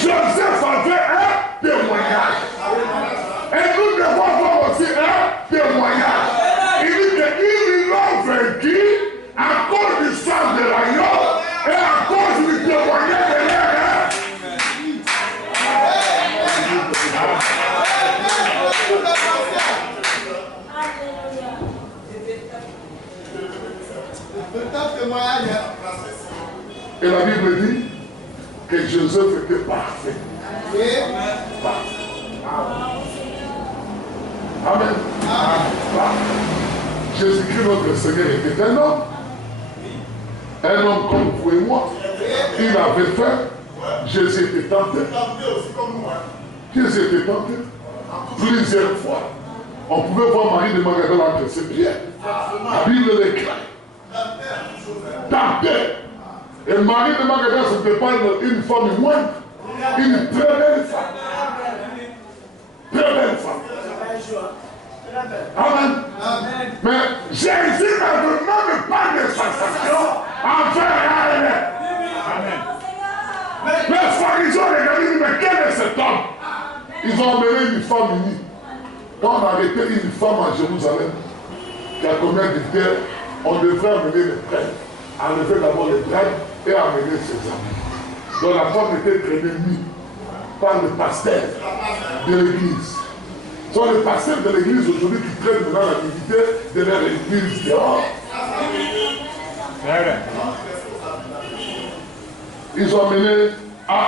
Joseph avait un témoignage. Et nous devons avoir aussi un témoignage. Il dit qu'ils l'ont vaincu à cause du sang de l'agneau et à cause du témoignage de leur. Et la Bible dit que Joseph était parfait. Amen. Jésus-Christ, notre Seigneur, était un homme. Un homme comme vous et moi. Il avait faim. Jésus était tenté. Jésus était tenté. Plusieurs fois. On pouvait voir Marie de Magdala entre ses pieds. La Bible l'écrit. Tenté. Et Marie de Magdala, ce n'était pas une femme moindre. Une très belle femme. Très belle femme. Amen. Mais Jésus n'avait même pas de sensation envers elle. Amen. Les pharisiens regardaient, ils disent, mais quel est cet homme? Ils ont amené une femme unie. Quand on a arrêté une femme à Jérusalem, qui a combien de terres, on devrait amener les prêtres. Enlever d'abord les prêtres et amener ses amis. Donc la femme était traînée nue par le pasteur de l'église. Ce sont les pasteurs de l'église aujourd'hui qui traînent maintenant l'activité de leur église dehors. Ils ont amené à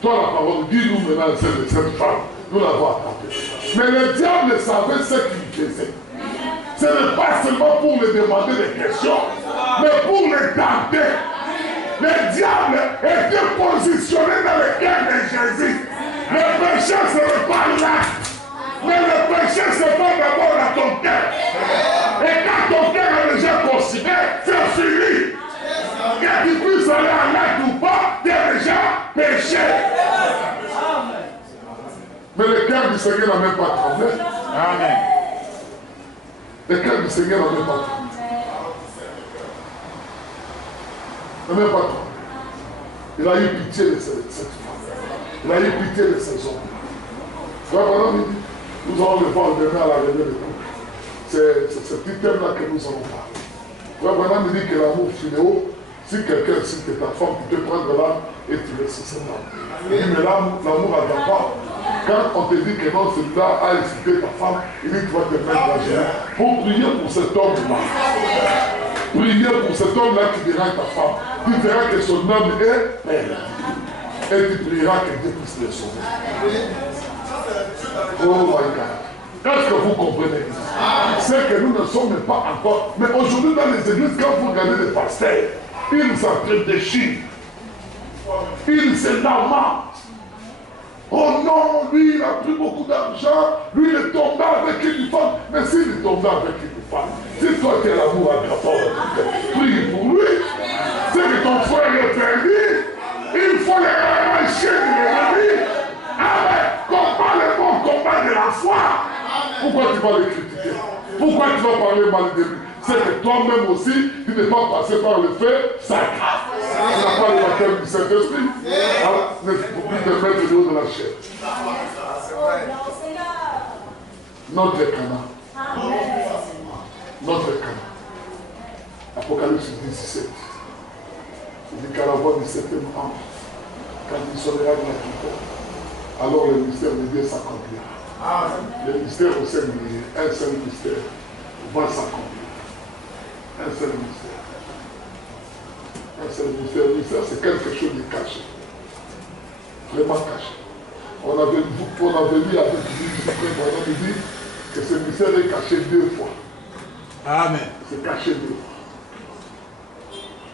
toi la parole, dis-nous maintenant cette femme. Nous l'avons attrapée. Mais le diable savait ce qu'il faisait. Ce n'est pas seulement pour lui demander des questions, mais pour les tenter. Le diable était positionné dans le cœur de Jésus. Le péché, ce n'est pas l'acte. Mais le péché, c'est pas d'abord dans ton cœur. Et quand ton cœur est déjà considéré, c'est fini. Que tu puisses aller en l'acte ou pas, tu es déjà péché. Mais le cœur du Seigneur n'a même pas tremblé. Amen. Le cœur du Seigneur n'a même pas tremblé. Il n'a même pas tremblé. Il a eu pitié de cette femme. Il a eu pitié de ces hommes. Frère Branham, il dit, nous allons le voir demain à la réunion de couple. C'est ce petit thème-là que nous allons parler. Frère Branham dit que l'amour fidéo, si quelqu'un cite ta femme, tu te prends de l'âme et tu laisses cette âme. Il dit, mais l'amour n'attend pas. Quand on te dit que non, celui-là a incité ta femme, il dit, tu vas te mettre à genoux pour prier pour cet homme-là. Prier pour cet homme-là qui dérange ta femme. Tu verras que son homme est perdu. Et tu prieras que Dieu puisse le sauver. Oh my God. Est-ce que vous comprenez? C'est que nous ne sommes pas encore. Mais aujourd'hui, dans les églises, quand vous regardez les pasteurs, ils s'entredéchirent. Ils se lamentent. Oh non, lui, il a pris beaucoup d'argent. Lui, il est tombé avec une femme. Mais s'il est tombé avec une femme, si toi tu es l'amour à prie pour lui. C'est que ton frère est perdu. Il faut les arracher de l'ennemi. Combat le bon combat de la foi. Pourquoi tu vas les critiquer? Pourquoi tu vas parler mal de lui? C'est que toi-même aussi, tu n'es pas passé par le feu sacré. Tu n'as pas le baptême du Saint-Esprit. Ne faut plus te mettre le haut de la chair. Notre Cana. Notre Cana. Apocalypse 17. Il dit qu'à la voix du septième ange, quand il sonnera de la trompe, alors le mystère de Dieu s'accomplira. Le mystère au sein de Dieu, un seul mystère, va s'accomplir. Un seul mystère. Un seul mystère. Le mystère, c'est quelque chose de caché. Vraiment caché. On avait lu avec lui, on dit que ce mystère est caché 2 fois. Amen. C'est caché 2 fois.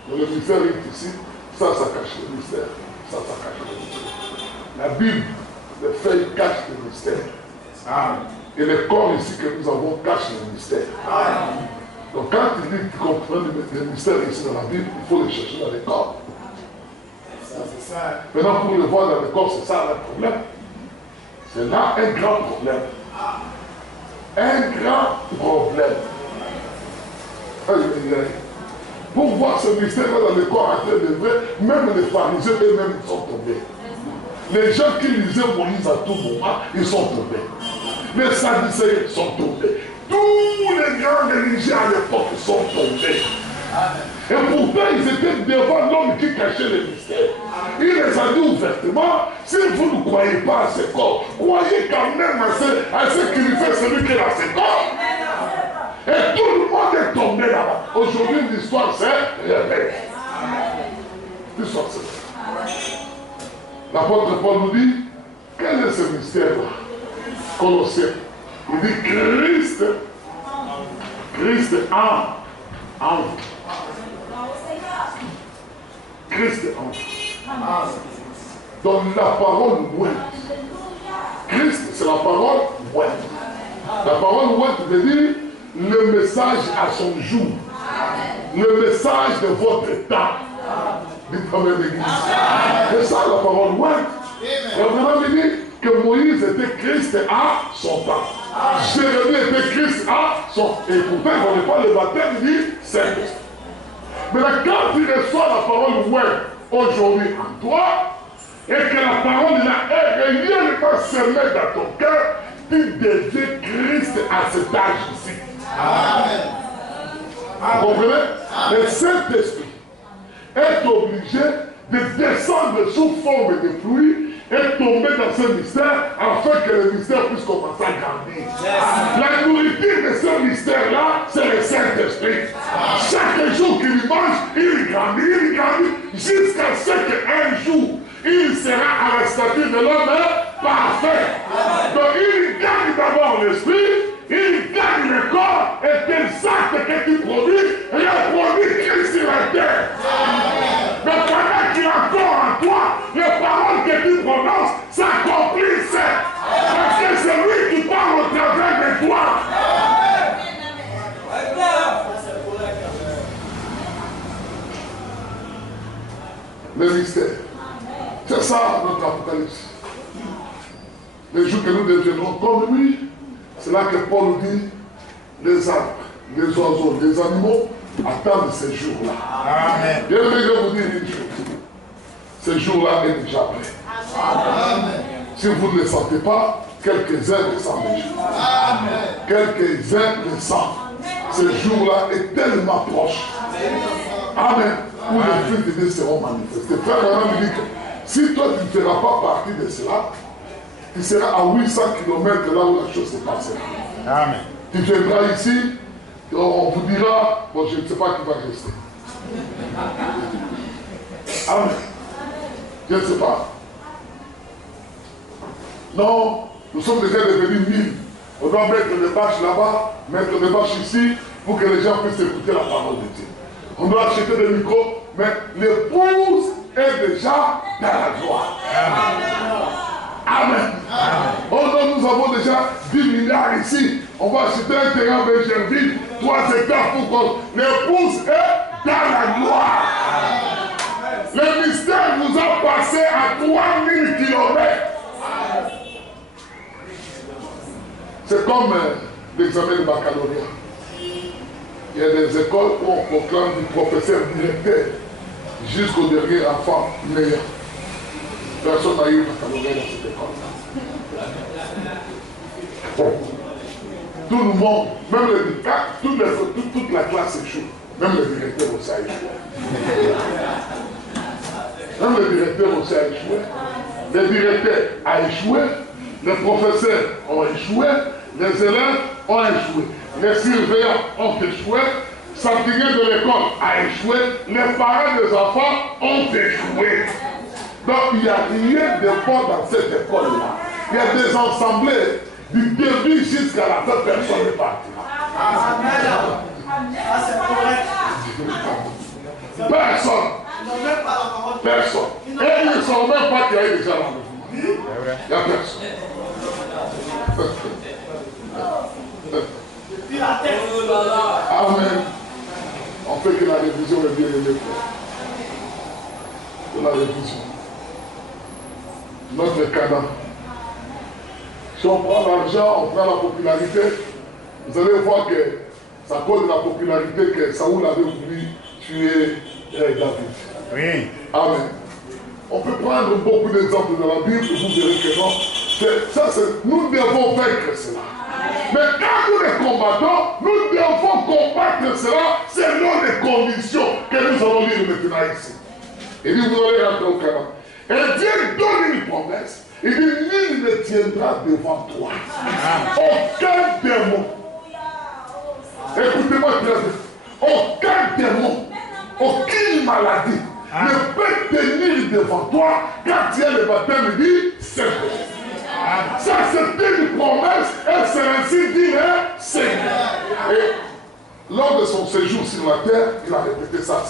Donc le mystère est ici, ça cache le mystère, ça cache le mystère. La Bible, les feuilles cachent le mystère. Amen. Et le corps ici que nous avons cache le mystère. Amen. Donc quand tu dis que tu comprends le mystère ici dans la Bible, il faut le chercher dans les corps. C'est ça. Maintenant pour le voir dans le corps, c'est ça le problème. C'est là un grand problème. Un grand problème. Pour voir ce mystère dans le corps à terre de vrai, même les pharisiens eux-mêmes sont tombés. Les gens qui lisaient Moïse à tout moment, ils sont tombés. Les Sadducéens sont tombés. Tous les grands religieux à l'époque sont tombés. Et pourtant, ils étaient devant l'homme qui cachait le mystère. Il les a dit ouvertement, si vous ne croyez pas à ce corps, croyez quand même à ce qu'il fait celui qui a ce corps. Et tout le monde est tombé là-bas. Aujourd'hui, l'histoire, c'est révélée. L'histoire, c'est révélée. L'apôtre Paul nous dit, quel est ce mystère-là? Colossiens. Il dit Christ en vous. Christ en vous. Donc la parole ouette. Christ, c'est la parole ouette. La parole ouette veut dire le message à son jour. Le message de votre temps. Dites comme l'église. C'est ça la parole ouette. Et vraiment, il dit que Moïse était Christ à son temps. Jérémie était Christ à son temps. Et pourtant, on n'est pas le baptême, il dit Saint-Esprit. Mais là, quand tu reçois la parole ouette aujourd'hui en toi, et que la parole là est réellement semée dans ton cœur, tu deviens Christ à cet âge ici. Amen. Vous comprenez? Le Saint-Esprit est obligé de descendre sous forme de pluie est tombé dans ce mystère afin que le mystère puisse commencer à grandir. La nourriture de ce mystère-là, c'est le Saint-Esprit. Chaque jour qu'il mange, il grandit, jusqu'à ce qu'un jour, il sera à la stature de l'homme parfait. Donc il gagne d'abord l'esprit, il gagne le corps, et tel acte que tu produis, reproduit Christ sur la terre. Mais pendant qu'il est encore en toi, les paroles que tu prononces s'accomplissent. Parce que c'est lui qui parle au travers de toi. Le mystère. C'est ça notre Apocalypse. Les jours que nous deviendrons comme lui, c'est là que Paul dit, les arbres, les oiseaux, les animaux attendent ces jours-là. Amen. Je vais vous dire une chose. Ce jour-là est déjà prêt. Amen. Si vous ne le sentez pas, quelques-uns le sentent déjà. Quelques-uns le sentent. Ce jour-là est tellement proche. Amen. Où les fruits de Dieu seront manifestés. Frère Branham dit que si toi tu ne feras pas partie de cela, tu seras à 800 km là où la chose se passera. Amen. Tu viendras ici, on vous dira, bon je ne sais pas qui va rester. Amen. Je ne sais pas. Non, nous sommes déjà devenus 1000. On doit mettre des bâches là-bas, mettre des bâches ici, pour que les gens puissent écouter la parole de Dieu. On doit acheter des micros, mais l'épouse est déjà dans la gloire. Amen. Amen. Nous avons déjà 10 milliards ici. On va acheter un terrain de Gerville, 3 hectares pour qu'on l'épouse est dans la gloire. Le mystère nous a passé à 3000 km. C'est comme l'examen de baccalauréat. Il y a des écoles où on proclame du professeur directeur jusqu'au dernier enfant meilleur. Personne n'a eu le baccalauréat dans cette école. Tout le monde, même toute la classe échoue. Même le directeur aussi a échoué. Même le directeur aussi a échoué. Le directeur a échoué. Les professeurs ont échoué. Les élèves ont échoué. Les surveillants ont échoué. Saltigué de l'école a échoué. Les parents des enfants ont échoué. Donc il n'y a rien de bon dans cette école-là. Il y a des assemblées du début jusqu'à la fin, personne n'est parti. Personne. Personne. Et ils ne sont même pas qu'il y a eu déjà l'enlèvement. Il n'y a personne. Amen. On fait que la révision est bien aimée. Que la révision. Notre cadeau. Si on prend l'argent, on prend la popularité, vous allez voir que c'est à cause de la popularité que Saoul avait voulu tuer David. Oui. Amen. On peut prendre beaucoup d'exemples dans la Bible, vous verrez que non. Nous devons vaincre cela. Mais quand nous les combattons, nous devons combattre cela selon les conditions que nous allons lire maintenant ici. Il dit, vous allez rentrer au Canaan. Et Dieu donne une promesse. Il dit, nul ne tiendra devant toi. Aucun démon. Écoutez-moi très bien. Aucun démon, aucune maladie ne peut tenir devant toi quand tu as le baptême dit c'est vrai. Ça c'est une promesse et c'est ainsi dit le Seigneur. Et lors de son séjour sur la terre, il a répété ça.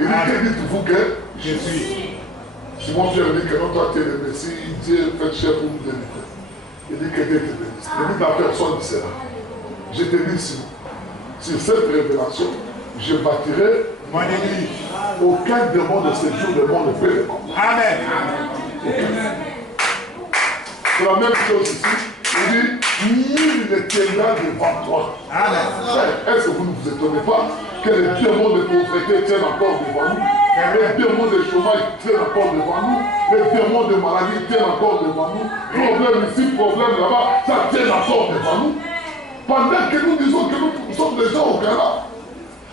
Il dit, que dites-vous que je suis. Simon Pierre dit que non, toi tu es le Messie, Dieu fait cher pour nous délivrer. Il dit que Dieu te bénisse. Il dit la personne sera. Je te dis sur cette révélation, je bâtirai mon église. Aucun démon de ce jour de monde ne peut le combattre. Amen. C'est la même chose ici. Il dit, nul ne tiendra devant toi. Amen. Est-ce que vous ne vous étonnez pas que les démons de pauvreté tiennent encore devant nous? Les démons de chômage tiennent encore devant nous. Les démons de maladie tiennent encore devant nous. Problème ici, problème là-bas, ça tient encore devant nous. Pendant que nous disons que nous sommes des gens au Ghana,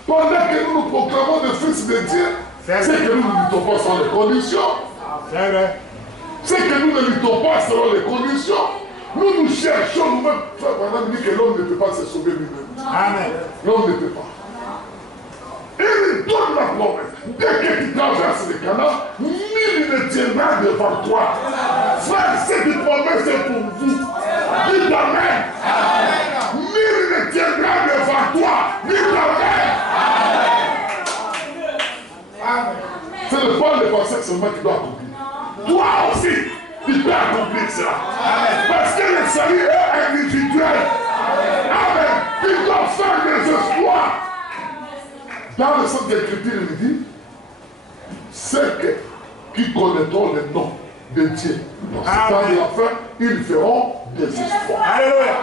pendant que nous nous proclamons des fils de Dieu, c'est que nous ne luttons pas sans les conditions. C'est vrai. C'est que nous ne luttons pas selon les conditions. Nous nous cherchons nous-mêmes. Frère Branham dit que l'homme ne peut pas se sauver lui-même. Amen. L'homme ne peut pas. Et il donne la promesse. Dès que tu traverses le canal, nul ne tiendra devant toi. Frère, cette promesse est pour vous. Dites Amen. Nul ne tiendra devant toi. Dites Amen. Ce n'est pas le passé seulement qui doit accomplir. Toi aussi, tu peux accomplir cela. Parce que le salut est individuel. Amen. Tu dois faire des exploits. Dans le sens de l'Écriture, il dit, ceux qui connaîtront le nom de Dieu, dans ce temps de la fin, ils feront des exploits. Alléluia.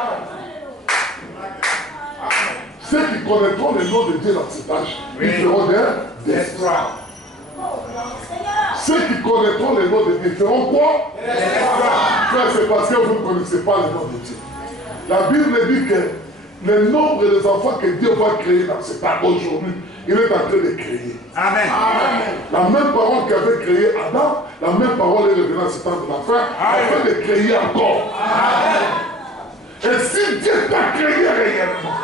Ceux qui connaîtront le nom de Dieu dans cet âge, ils feront des exploits. Ceux qui connaîtront le nom de Dieu feront quoi? Frère, c'est parce que vous ne connaissez pas le nom de Dieu. La Bible dit que le nombre des enfants que Dieu va créer dans cet âge aujourd'hui, il est en train de créer. Amen. La même parole qu'avait créé Adam, la même parole est revenue à ce temps de la fin, afin de créer encore. Et si Dieu t'a créé réellement,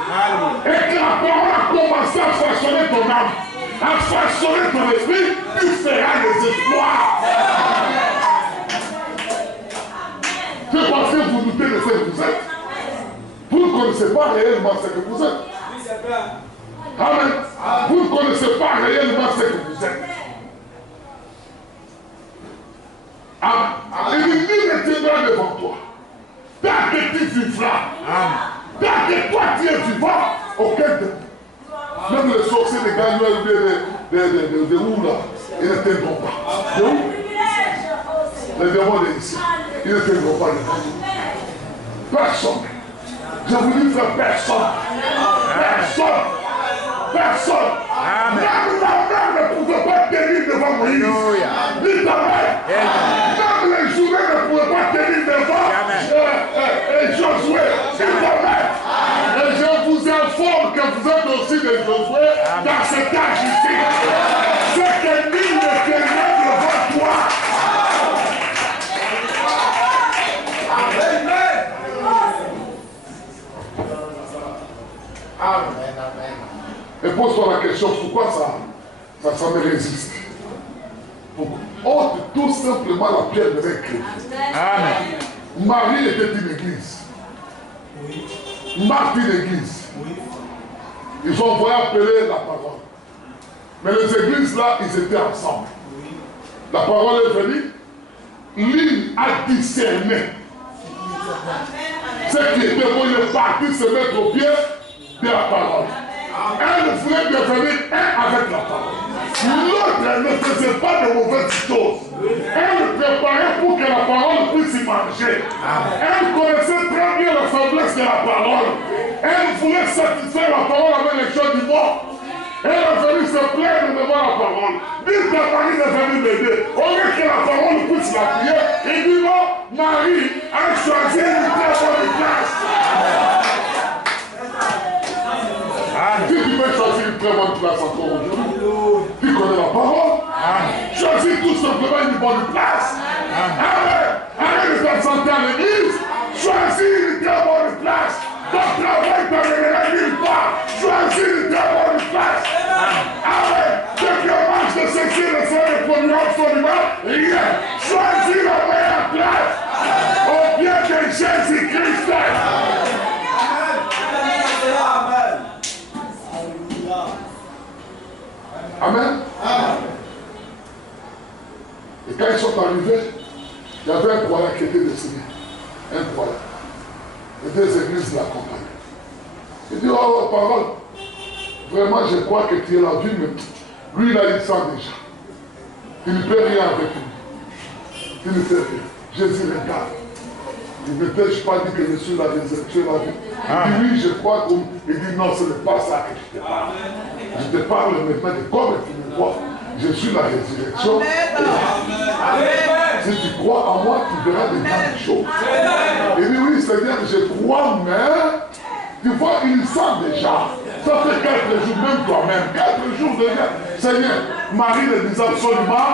et que la parole a commencé à façonner ton âme, à façonner ton esprit, tu feras des exploits. C'est parce que vous doutez de ce que vous êtes. Vous ne connaissez pas réellement ce que vous êtes. Amen. Vous ne connaissez pas réellement ce que vous êtes. Amen. Il dit, nul ne tiendra devant toi. Tant que tu vivras, tant que toi tu es vivant, aucun de même les sorciers, les gagnants, de où là, ils ne tiendront pas. De où? Les démons de ici. Ils ne tiendront pas devant toi. Personne. Je vous dis, frère, personne. Personne. Personne. Même la mer ne pouvait pas tenir devant Moïse. Dites Amen. Même les journées ne pouvaient pas tenir devant Josué. Dites Amen. Et je vous informe que vous êtes aussi des Josué dans cet âge ici. C'est que nul ne tiendra devant toi. Amen. Et pose-toi la question, pourquoi ça me résiste? Ôte tout simplement la pierre de l'église. Amen. Marie était une église. Marthe une église. Ils ont envoyé appeler la parole. Mais les églises là, ils étaient ensemble. La parole est venue. L'une a discerné ce qui était bon, il est parti se mettre au pied de la parole. Elle voulait devenir un avec la parole. L'autre ne faisait pas de mauvaises choses. Elle préparait pour que la parole puisse y manger. Elle connaissait très bien la faiblesse de la parole. Elle voulait satisfaire la parole avec les choses du monde. Elle est venue se plaindre devant la parole. Dites que Marie est venue m'aider. Au lieu que la parole puisse l'appuyer, il dit non, Marie a choisi une très bonne place. Si tu peux choisir une très bonne place encore aujourd'hui, tu connais la parole. Choisis tout simplement une bonne place. Arrête de t'absenter à l'église. Choisis une très bonne place. Ton travail t'amènera nulle part. Choisis une très bonne place. Arrête de que marche de ceci ne serait produire absolument rien. Choisis la meilleure place. Au pied de Jésus-Christ. Amen. Et quand ils sont arrivés, il y avait un croyant qui était décédé. Un croyant. Les deux églises l'accompagnaient. Il dit, oh, parole, vraiment je crois que tu es la vie, mais lui il a eu ça déjà. Tu ne peux rien avec lui. Tu ne fais rien. Jésus regarde. Il ne t'ai pas dit que je suis la résurrection et la vie. Il dit oui, je crois que. Il dit non, ce n'est pas ça que je te parle. Je te parle maintenant de comme tu me vois. Je suis la résurrection et la vie. Si tu crois en moi, tu verras des grandes choses. Il dit oui, Seigneur, je crois, mais tu vois, il sent déjà. Ça fait 4 jours, même toi-même. 4 jours déjà. Seigneur, Marie ne disait absolument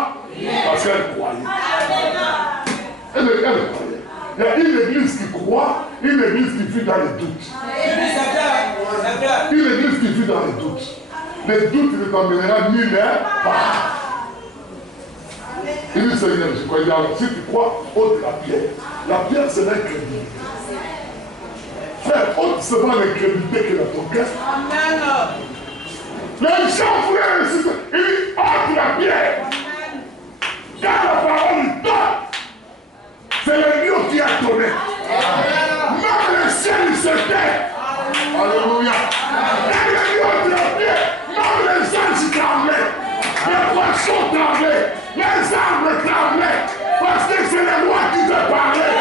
parce qu'elle croyait. Elle croyait. Il y a une église qui croit, une église qui vit dans les doutes. Une église qui vit dans les doutes. Les doutes ne t'emmèneront nulle part. Il dit Seigneur, je crois, si tu crois, ôte la pierre. La pierre, c'est l'incrédulité. Frère, ôte seulement l'incrédulité qui est dans ton cœur. Amen. Les gens voulaient résister. Il dit ôte la pierre. Car la parole du temps, c'est le lion qui a donné. Même le ciel, il se tait. Alléluia. Et le lion de la pierre, même les anges tremblaient. Les poissons tremblaient. Les arbres tremblaient. Parce que c'est la loi qui te parlait.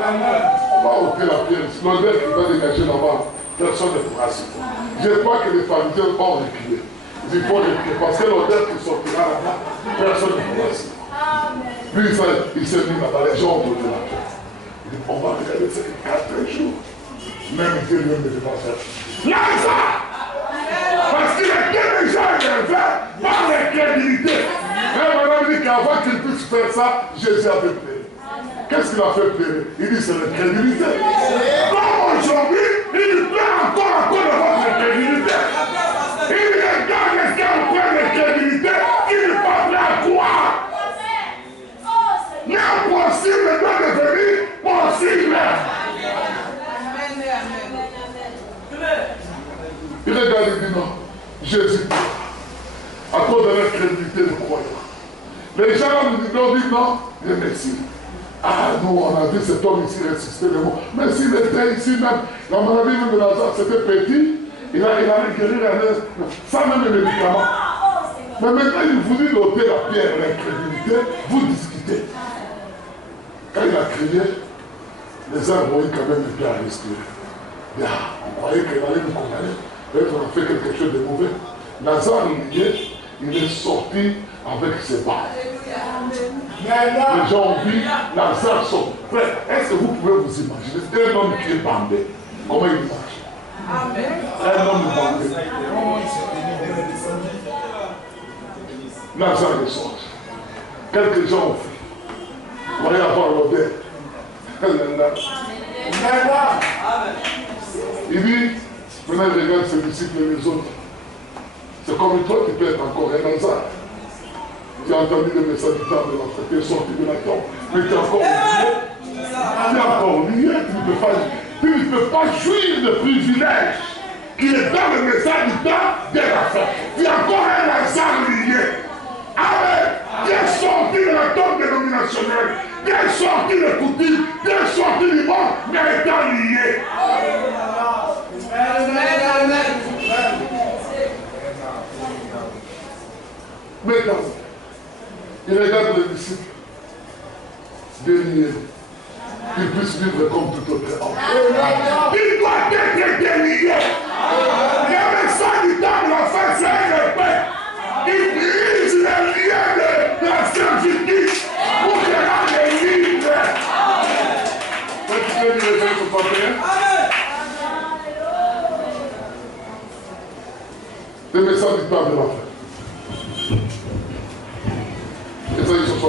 On va ôter la pierre. L'odeur qui va dégager là-bas, personne ne pourra s'y voir. Je crois que les pharisiens vont reculer. Il faut reculer. Parce que l'odeur qui sortira là-bas, personne ne pourra s'y voir. Puis il s'est mis là-bas. Les gens ont ôté la pierre. Il dit, on va regarder ces 4 jours. Même Dieu lui ne peut pas faire. Lazare! Parce qu'il était déjà élevé par l'incrédulité. Et madame dit qu'avant qu'il puisse faire ça, Jésus avait pleuré. Qu'est-ce qu'il a fait pleurer? Il dit c'est l'incrédulité. Comme aujourd'hui, il pleure encore de votre incrédulité. Il dit regarde rester au point d'incrédulité, il n'est pas prêt à croire. L'impossible doit devenir possible. Il regarde et dit non, Jésus, à cause de l'incrédulité des croyants. Les gens nous disent non, mais merci. Ah, nous, on a vu cet homme ici résister le mot. Mais s'il était ici même, la maladie même de Lazare, c'était petit, il allait guérir sans même les médicaments. Mais maintenant, il vous dit d'ôter la pierre, l'incrédulité, vous discutez. Quand il a crié, les uns ont eu quand même une pierre à respirer. On croyait qu'il allait nous condamner. Peut-être qu'on a fait quelque chose de mauvais. Lazare, il est sorti avec ses barres. Les gens ont vu Lazare sort. Frère, est-ce que vous pouvez vous imaginer un homme qui est bandé? Comment il marche? Un homme bandé. Lazare est sorti. Quelques gens ont fait. Vous voyez avoir l'odeur. Il dit, maintenant il regarde ses disciples et les autres. C'est comme toi qui peux être encore un Lazare. Tu as entendu le message du temps de l'enfer, tu es sorti de la tombe, mais tu es encore lié. Tu es encore lié, tu ne peux pas jouir de privilèges qui est dans le message du temps de l'enfer. Tu es encore un Lazare lié. Amen. Tu es sorti de la tombe dénominationnelle. Tu es sorti de coutume. Tu es sorti du monde, mais étant lié. Maintenant, il regarde les disciples déliés. Qu'ils puissent vivre comme tout autre homme. Il doit être délié. Le message du temps de l'enfer, c'est un épée. Il brise les liens de la servitude pour les rendre libres. Tu peux dire le verset 31? Le message du temps de l'enfer. Ésaïe 61.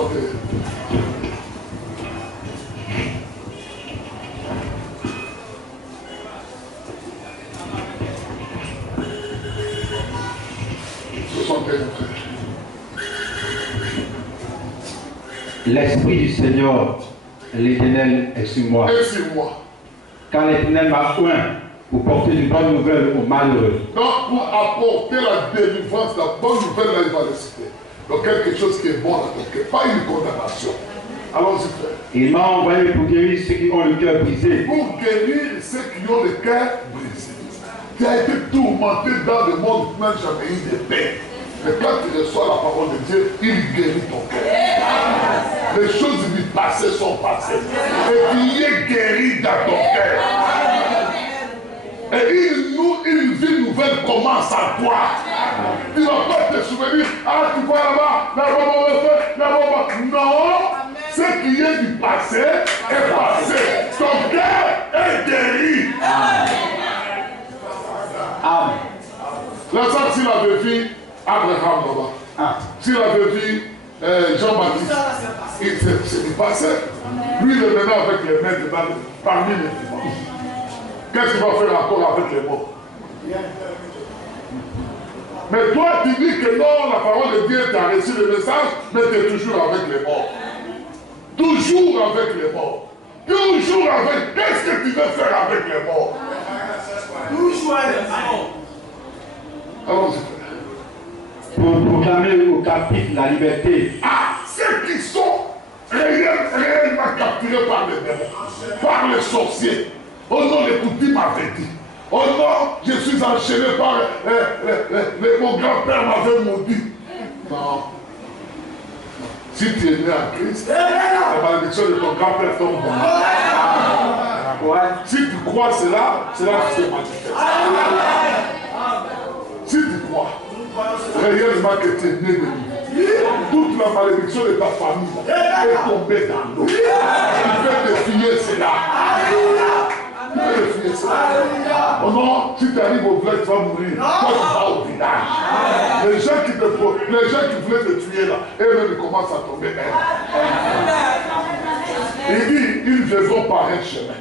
L'Esprit du Seigneur, l'Éternel, est sur moi. Et sur moi. Car l'Éternel m'a oint pour porter une bonne nouvelle aux malheureux. Donc, pour apporter la délivrance, la bonne nouvelle, là, il va le citer. Donc, quelque chose qui est bon à ton cœur, pas une condamnation. Allons-y, frère. Il m'a envoyé pour guérir ceux qui ont le cœur brisé. Pour guérir ceux qui ont le cœur brisé. Tu as été tourmenté dans le monde, tu n'as jamais eu de paix. Mais quand tu reçois la parole de Dieu, il guérit ton cœur. Les choses du passé sont passées. Et tu es guéri dans ton cœur. Et une vie nouvelle commence à toi. Tu ne vas pas te souvenir, ah tu vois là-bas, non, ce qui est du passé est passé. Ton cœur est guéri. Amen. Lazare, s'il avait vu Abraham là-bas, s'il avait vu Jean-Baptiste, il s'est passé. Lui, il est venu avec les mains parmi les vivants. Qu'est-ce qu'il va faire encore avec les morts? Mais toi, tu dis que non, la parole de Dieu, tu as reçu le message, mais tu es toujours avec les morts. Toujours avec les morts. Toujours avec. Qu'est-ce que tu veux faire avec les morts? Toujours avec les morts. Allons-y. Pour proclamer au captif la liberté. Ah, ceux qui sont réellement capturés par les démons, par les sorciers. Oh non, les coutumes m'avaient dit. Oh non, je suis enchaîné par mon grand-père m'avait maudit. Non. Si tu es né en Christ, la malédiction de ton grand-père tombe. Ouais. Si tu crois cela, cela se manifeste. Si tu crois réellement que tu es né de lui, toute la malédiction de ta famille est tombée dans l'eau. Tu peux défier cela. Tu peux défier cela. Oh non, si tu arrives au village, tu vas mourir. Toi, tu vas au village. Les gens qui voulaient te tuer là, eux-mêmes commencent à tomber. Il dit, ils viendront par un chemin.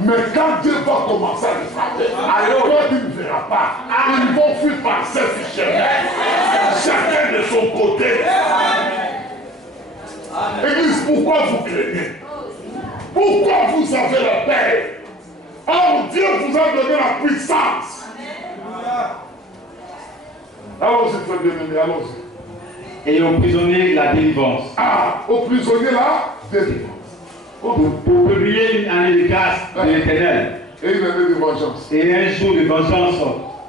Mais quand Dieu va commencer à les frapper, alors toi tu ne verras pas. Ils vont fuir par ce chemin. Chacun de son côté. Église, pourquoi vous craignez? Pourquoi vous avez la paix? Or Dieu vous a donné la puissance. Allons-y, très bien aimé, allons-y. Et aux prisonniers la délivrance. Ah, aux prisonniers la délivrance. Pour publier une année de grâce de l'Éternel. Et une année de vengeance. Et un jour de vengeance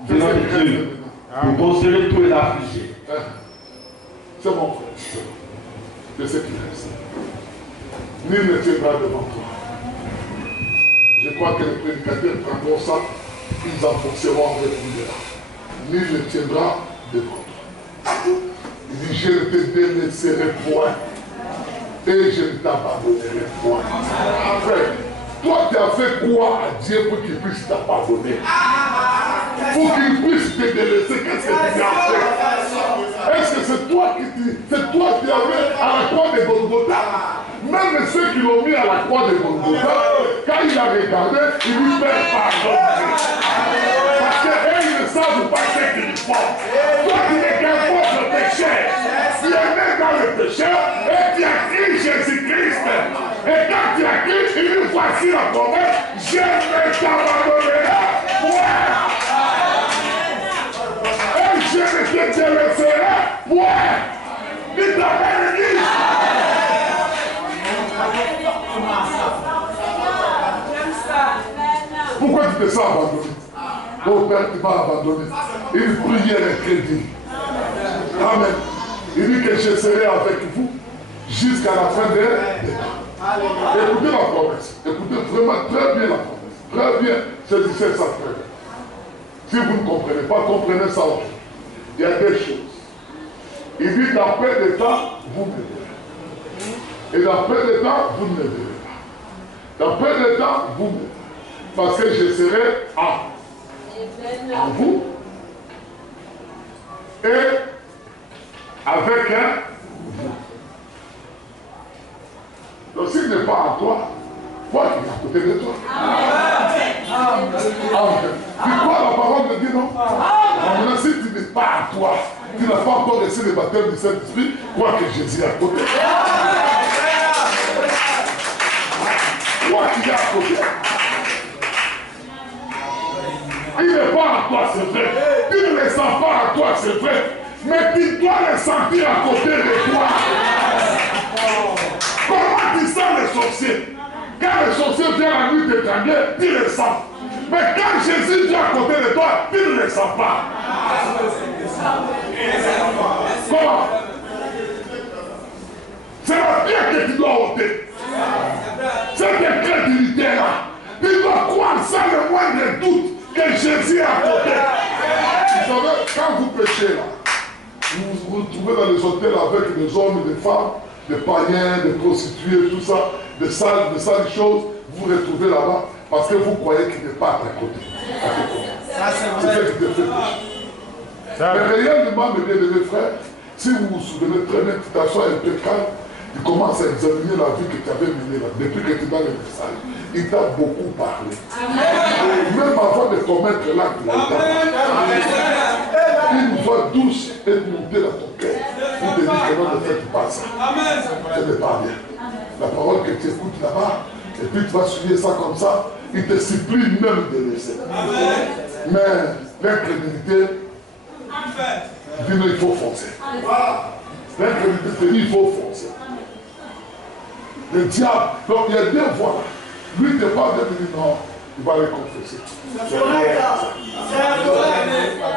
de notre Dieu. Pour consoler tous les affligés. C'est mon frère, c'est bon. Je sais qu'il reste. Nul ne tiendra devant toi. Je crois que les prédicateurs prendront ça, ils enfonceront avec vous. Nul ne tiendra devant toi. Il dit, je ne te délaisserai point. Et je ne t'abandonnerai point. Frère, toi tu as fait quoi à Dieu pour qu'il puisse t'abandonner? Pour qu'il puisse te délaisser, qu'est-ce que tu as fait? Est-ce que c'est toi qui avais à la croix de Golgotha? Même ceux qui l'ont mis à la croix de Golgotha, quand il a regardé, il lui fait pardon. Parce qu'ils ne savent pas ce qu'ils font. Toi tu n'es qu'un pauvre pécheur. Tu es né dans le péché et tu as crié Jésus-Christ. Et quand tu as crié, il nous voici la promesse, je ne t'abandonnerai point. Et je ne te délaisserai point. Dis ta mère église. Pourquoi tu te sens abandonné? Ton père tu m'as abandonné. Une prière est crédit. Amen. Il dit que je serai avec vous jusqu'à la fin des temps. Écoutez la promesse. Écoutez vraiment très bien la promesse. Très bien. Saisissez ça très bien. Si vous ne comprenez pas, comprenez ça aussi. Il y a deux choses. Il dit d'après des temps, vous me verrez. Et d'après des temps, vous ne me verrez pas. D'après des temps, vous me verrez. Parce que je serai en vous. Et avec un vous. Donc s'il n'est pas en toi, quoi qu'il est à côté de toi. Amen. Dis quoi la parole me dit non? Maintenant si tu n'es pas en toi, tu n'as pas encore reçu le baptême du Saint-Esprit, crois que Jésus est à côté. Quoi qu'il est à côté. Il n'est pas en toi, c'est vrai. Tu ne le sens pas en toi, c'est vrai. Mais tu dois le sentir à côté de toi. Comment tu sens les sorciers? Quand les sorciers viennent la nuit t'étrangler, tu le sens. Mais quand Jésus vient à côté de toi, tu ne le sens pas. Comment? C'est la pierre que tu dois ôter. Cette incrédulité-là. Tu dois croire sans le moindre doute que Jésus est à côté. Vous savez, quand vous péchez là, vous vous retrouvez dans les hôtels avec des hommes et des femmes, des païens, des prostituées, tout ça, de sales choses, vous vous retrouvez là-bas parce que vous croyez qu'il n'est pas à ta côté. C'est ce qui te fait pécher. Mais réellement, mes bien-aimés frères, Si vous vous souvenez très bien, tu t'assois un peu calme, tu commences à examiner la vie que tu avais menée là. Depuis que tu es dans le message, il t'a beaucoup parlé. Même avant de commettre l'acte, une voix douce est montée dans ton cœur pour te dire que non, ne faites pas ça. Ce n'est pas bien. La parole que tu écoutes là-bas, et puis tu vas suivre ça comme ça, il te supplie même de laisser. Mais l'incrédulité, dit non, il faut foncer. L'incrédulité dit il faut foncer. Le diable, donc il y a deux voies là. Lui ne pas bien dit non, il va les confesser.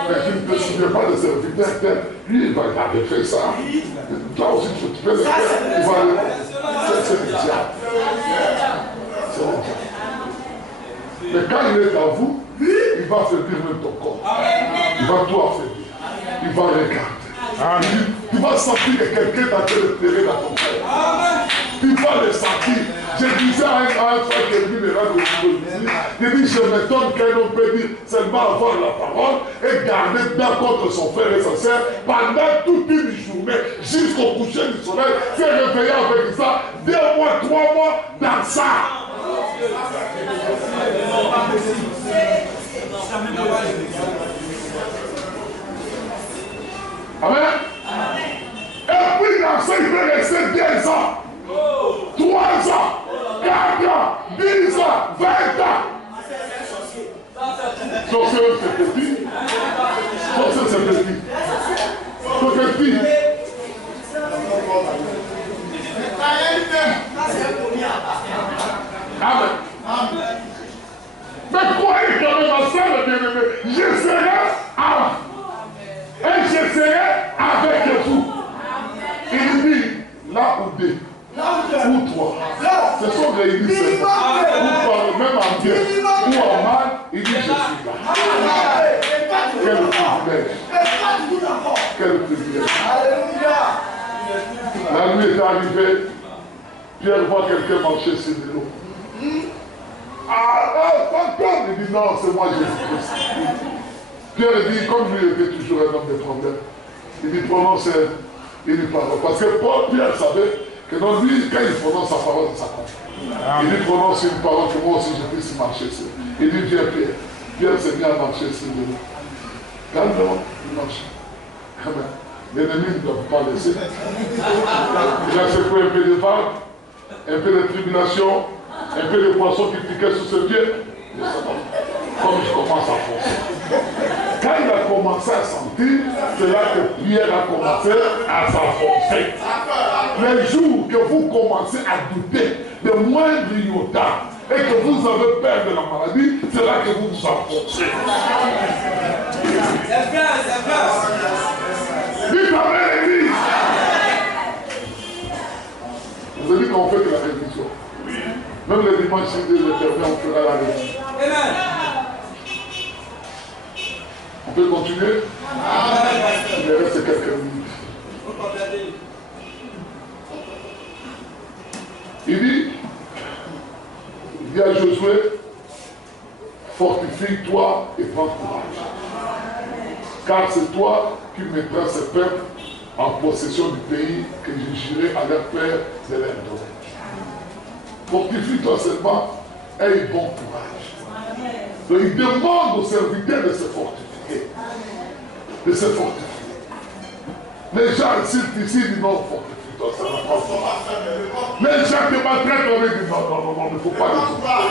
Mais tu ne te souviens pas de serviteur, lui il avait fait ça. Toi aussi tu fais le faire, il va aller. C'est le diable. C'est le diable. Mais quand il est dans vous, il va affaiblir même ton corps. Il va tout affaiblir. Il va regarder. Tu vas sentir que quelqu'un t'a fait le terrain dans ton cœur. Tu vas le sentir. Je disais à un frère qui est venu de là, je dis, je m'étonne qu'un homme peut dire seulement avoir la parole et garder bien contre son frère et sa sœur pendant toute une journée jusqu'au coucher du soleil, se réveiller avec ça, 2 mois, 3 mois dans ça. Amen. Et puis dans ça, il peut rester 2 ans, 3 ans, 4 ans, 10 ans, 20 ans. Sorcier, c'est petit. Sorcier, c'est petit. C'est petit. Amen. Mais croyez quand même à ça, le bien-aimé. Je serai avant. Et je serai avec vous. Il dit, là où 2, ou 3, ce sont réunis seulement. Ou par même en bien, ou en mal, il dit, je suis là. Quel privilège. Quel privilège. La nuit est arrivée, Pierre voit quelqu'un marcher sur l'eau. Encore, il dit, non, c'est moi Jésus-Christ. Pierre dit, comme lui était toujours un homme de problème, il dit, prononce une parole. Parce que Pierre savait que non, lui, quand il prononce sa parole, ça compte. Il dit, prononce une parole que moi aussi je puisse marcher sur. Il dit, viens Pierre. Pierre s'est mis à marcher sur l'eau. Calme-toi, il marche. Amen. L'ennemi ne doit pas laisser. Il a secoué un peu de vagues, un peu de tribulation, un peu de poissons qui piquaient sous ses pieds. Comme je commence à foncer. Quand il a commencé à sentir, c'est là que Pierre a commencé à s'enfoncer. Les jours que vous commencez à douter de moindre iota et que vous avez peur de la maladie, c'est là que vous vous enfoncez. Dites amen, l'église. Vous avez dit qu'on fait que la révision. Même le dimanche, si Dieu le permet, on fera la révision. Amen. On peut continuer? Il me reste quelques minutes. Il dit à Josué, fortifie-toi et prends courage. Car c'est toi qui mettras ce peuple en possession du pays que je jurerai à leur père de leur donner. Fortifie-toi seulement et aie bon courage. Donc il demande aux serviteurs de se fortifier. De se fortifier. Les gens ici disent non, fortifie-toi, ça va pas. Les gens qui maltraitent, on dit non, il ne faut pas le faire.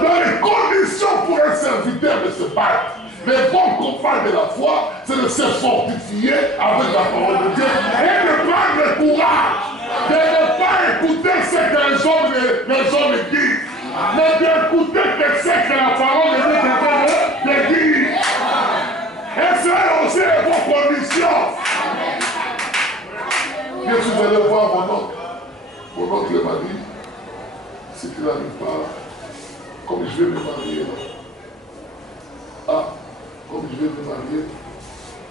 Dans les conditions pour un serviteur de se battre, les bons combats de la foi, c'est de se fortifier avec la parole de Dieu et de prendre le courage, de ne pas écouter ce que les hommes disent, mais d'écouter ce que la parole de Dieu dit. Et c'est aussi vos conditions. Bien sûr, vous allez voir mon oncle. Mon oncle m'a dit, si tu n'arrives pas, comme je vais me marier là. Comme je vais me marier,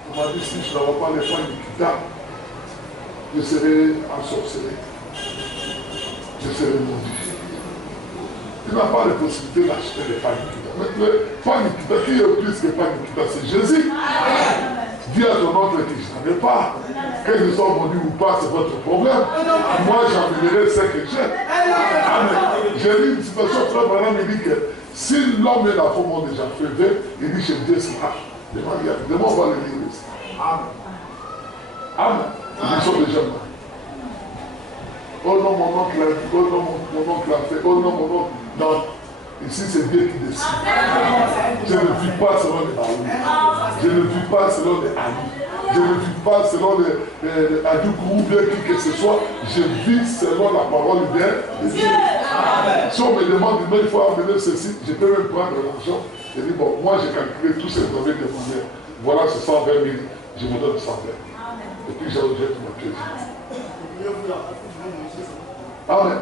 on m'a dit si je n'avais pas les points Nikita, je serai ensorcelé. Je serai maudit. Il n'a pas la possibilité d'acheter les points Nikita. Mais le points Nikita, qui est plus que points Nikita, c'est Jésus. Dis à ton oncle que je n'avais pas. Qu'ils soient vendus ou pas, c'est votre problème. Moi, j'amènerai ce que j'ai. Amen. J'ai vu une situation, frère Branham me dit que si l'homme et la femme ont déjà fait vœu, il dit chez Dieu cela. Demande voir le livre ici. Amen. Amen. Ils sont déjà morts. Oh non, mon oncle a dit, oh non, mon oncle a fait, oh non, mon oncle. Non. Ici, c'est Dieu qui décide. Je ne vis pas selon les amis. Je ne vis pas selon les amis. Je ne vis pas selon les Adoukou ou bien qui que ce soit. Je vis selon la parole de Dieu. Si on me demande, il faut amener ceci, je peux même prendre l'argent. Je dis, bon, moi j'ai calculé tout ce que vous avez demandé. Voilà, c'est 120 000. Je vous donne 120. Et puis je rejette ma pièce. Amen.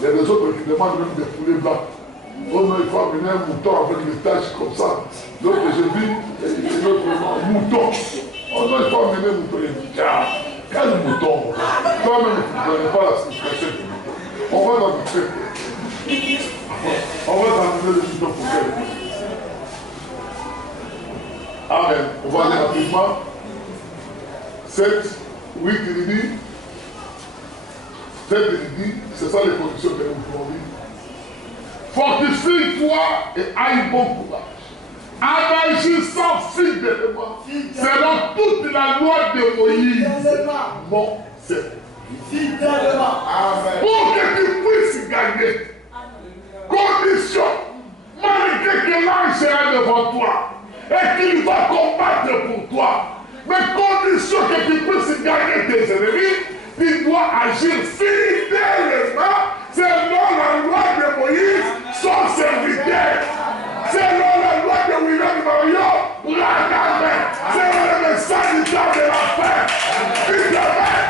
Il y a des autres qui demandent même des poulets blancs. Oh non, il faut amener un mouton avec des taches comme ça. Donc j'ai vu l'autre mouton. Oh non, il faut amener un mouton. Il dit, tiens, quel mouton? Toi-même, tu ne connais pas la signification du mouton. On va dans le fait. On va t'amener le mouton pour quel? Amen. On va aller rapidement. 7, 8, il dit. 7, il dit, c'est ça les conditions que nous pouvons vivre. Fortifie-toi et aille bon courage. En agissant fidèlement, selon toute la loi de Moïse, mon Seigneur. Fidèlement. Pour que tu puisses gagner. Condition. Malgré que l'ange sera devant toi et qu'il va combattre pour toi. Mais condition que tu puisses gagner tes ennemis, tu dois agir fidèlement selon la loi de Moïse, son serviteur. Selon la loi de William Mario, la gamelle. Selon le message du temps de la paix. Fidèlement.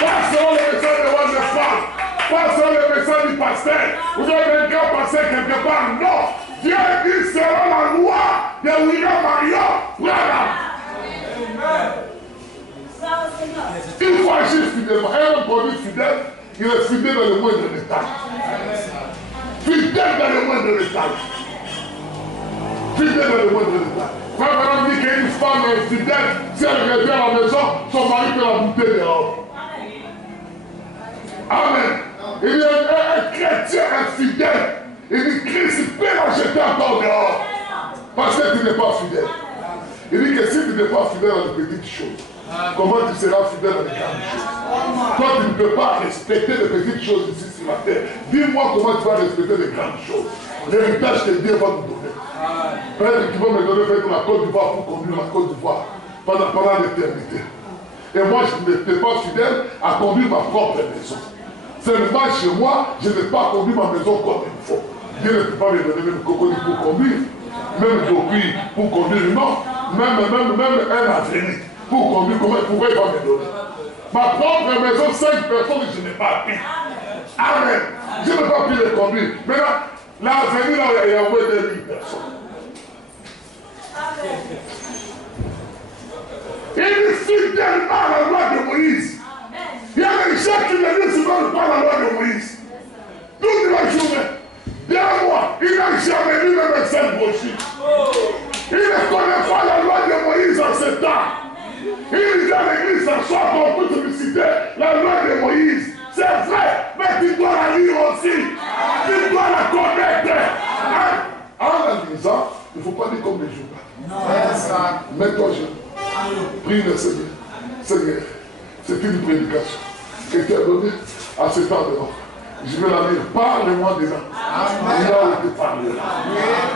Pas selon le message de roi de femme. Pas selon le message du pasteur. Vous avez un grand pasteur quelque part. Non. Dieu dit selon la loi de William Mario. Voilà. Il faut agir fidèlement. Un homme produit fidèle, il est fidèle dans le moindre détail. Fidèle dans le moindre détail. Fidèle dans le moindre détail. Quand on dit qu'une femme est fidèle, si elle revient à la maison, son mari peut la bouter dehors. Amen. Il y a un chrétien infidèle. Il dit Christ peut la jeter encore dehors. Parce que tu n'es pas fidèle. Il dit que si tu n'es pas fidèle dans les petites choses, comment tu seras fidèle dans les grandes choses? Toi, tu ne peux pas respecter les petites choses ici sur la terre. Dis-moi comment tu vas respecter les grandes choses. L'héritage que Dieu va nous donner. Peut-être qu'il va me donner la Côte d'Ivoire pour conduire la Côte d'Ivoire pendant l'éternité. Et moi, je n'étais pas fidèle à conduire ma propre maison. Seulement chez moi, je n'ai pas conduit ma maison comme il faut. Dieu ne peut pas me donner même coconi pour conduire, même depuis pour conduire, non. Même un avenir pour conduire, pourquoi il va me donner? Ma propre maison, 5 personnes, je n'ai pas pu. Amen. Je n'ai pas pu les conduire. Maintenant, l'avenir, là, il y a au moins 2000 personnes. Il est fidèlement à la loi de Moïse. Il y a des gens qui me disent souvent pas la loi de Moïse. Toute la journée, derrière moi, il n'a jamais lu le médecin brochure. Il ne connaît pas la loi de Moïse en ce temps. Il dit à l'église ce soir pour toute publicité la loi de Moïse. C'est vrai, mais tu dois la lire aussi. Tu dois la connaître. En la lisant, il ne faut pas dire comme les jours. Mets-toi jeune. Prie le Seigneur. Seigneur, c'est une prédication que tu as donnée à ce temps de l'homme. Je vais la lire. Parle-moi dedans. Il a été parlé.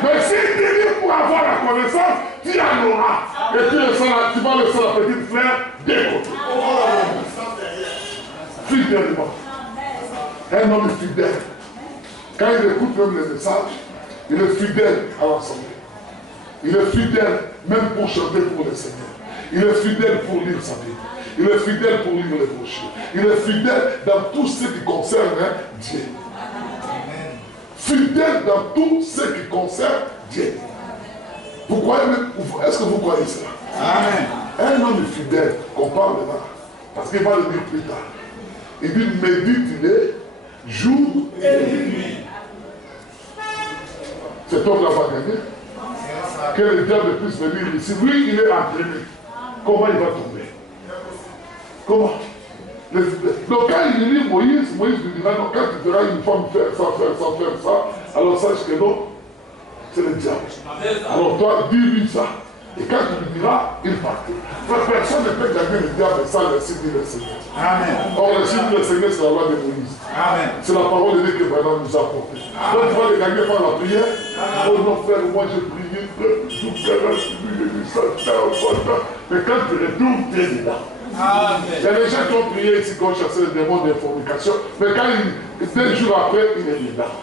Mais si tu lis pour avoir la connaissance, tu en auras. Et tu vas laisser la petite fleur des côtés. Fidèlement. Un homme est fidèle. Quand il écoute même les messages, il est fidèle à l'ensemble. Il est fidèle même pour chanter pour le Seigneur. Il est fidèle pour lire sa Bible. Il est fidèle pour lire les brochures. Il est fidèle dans tout ce qui concerne Dieu. Fidèle dans tout ce qui concerne Dieu. Vous croyez, est-ce que vous croyez cela? Amen. Un homme est fidèle, qu'on parle là, parce qu'il va le dire plus tard. Il dit, médite-les jour et nuit. Cet homme-là va gagner. que le diable puisse venir ici. Lui, il est entraîné. Comment il va tomber? Comment? Donc quand il lit Moïse, Moïse lui dira, non, quand tu verras une femme faire ça, alors sache que non, c'est le diable. Alors toi, dis-lui ça. Et quand tu lui diras, il partira. Personne ne peut gagner le diable sans le signe du Seigneur. Amen. Or, le signe du Seigneur, c'est la loi de Moïse. Amen. C'est la parole de Dieu que vraiment nous a porté. Donc tu vas le gagner par la prière. Oh non, frère, moi j'ai prié, tout le mais quand tu retournes, tu es dedans. Il y a des gens qui ont prié ici, qui ont chassé le démon de fornication, mais quand deux jours après, il est dedans.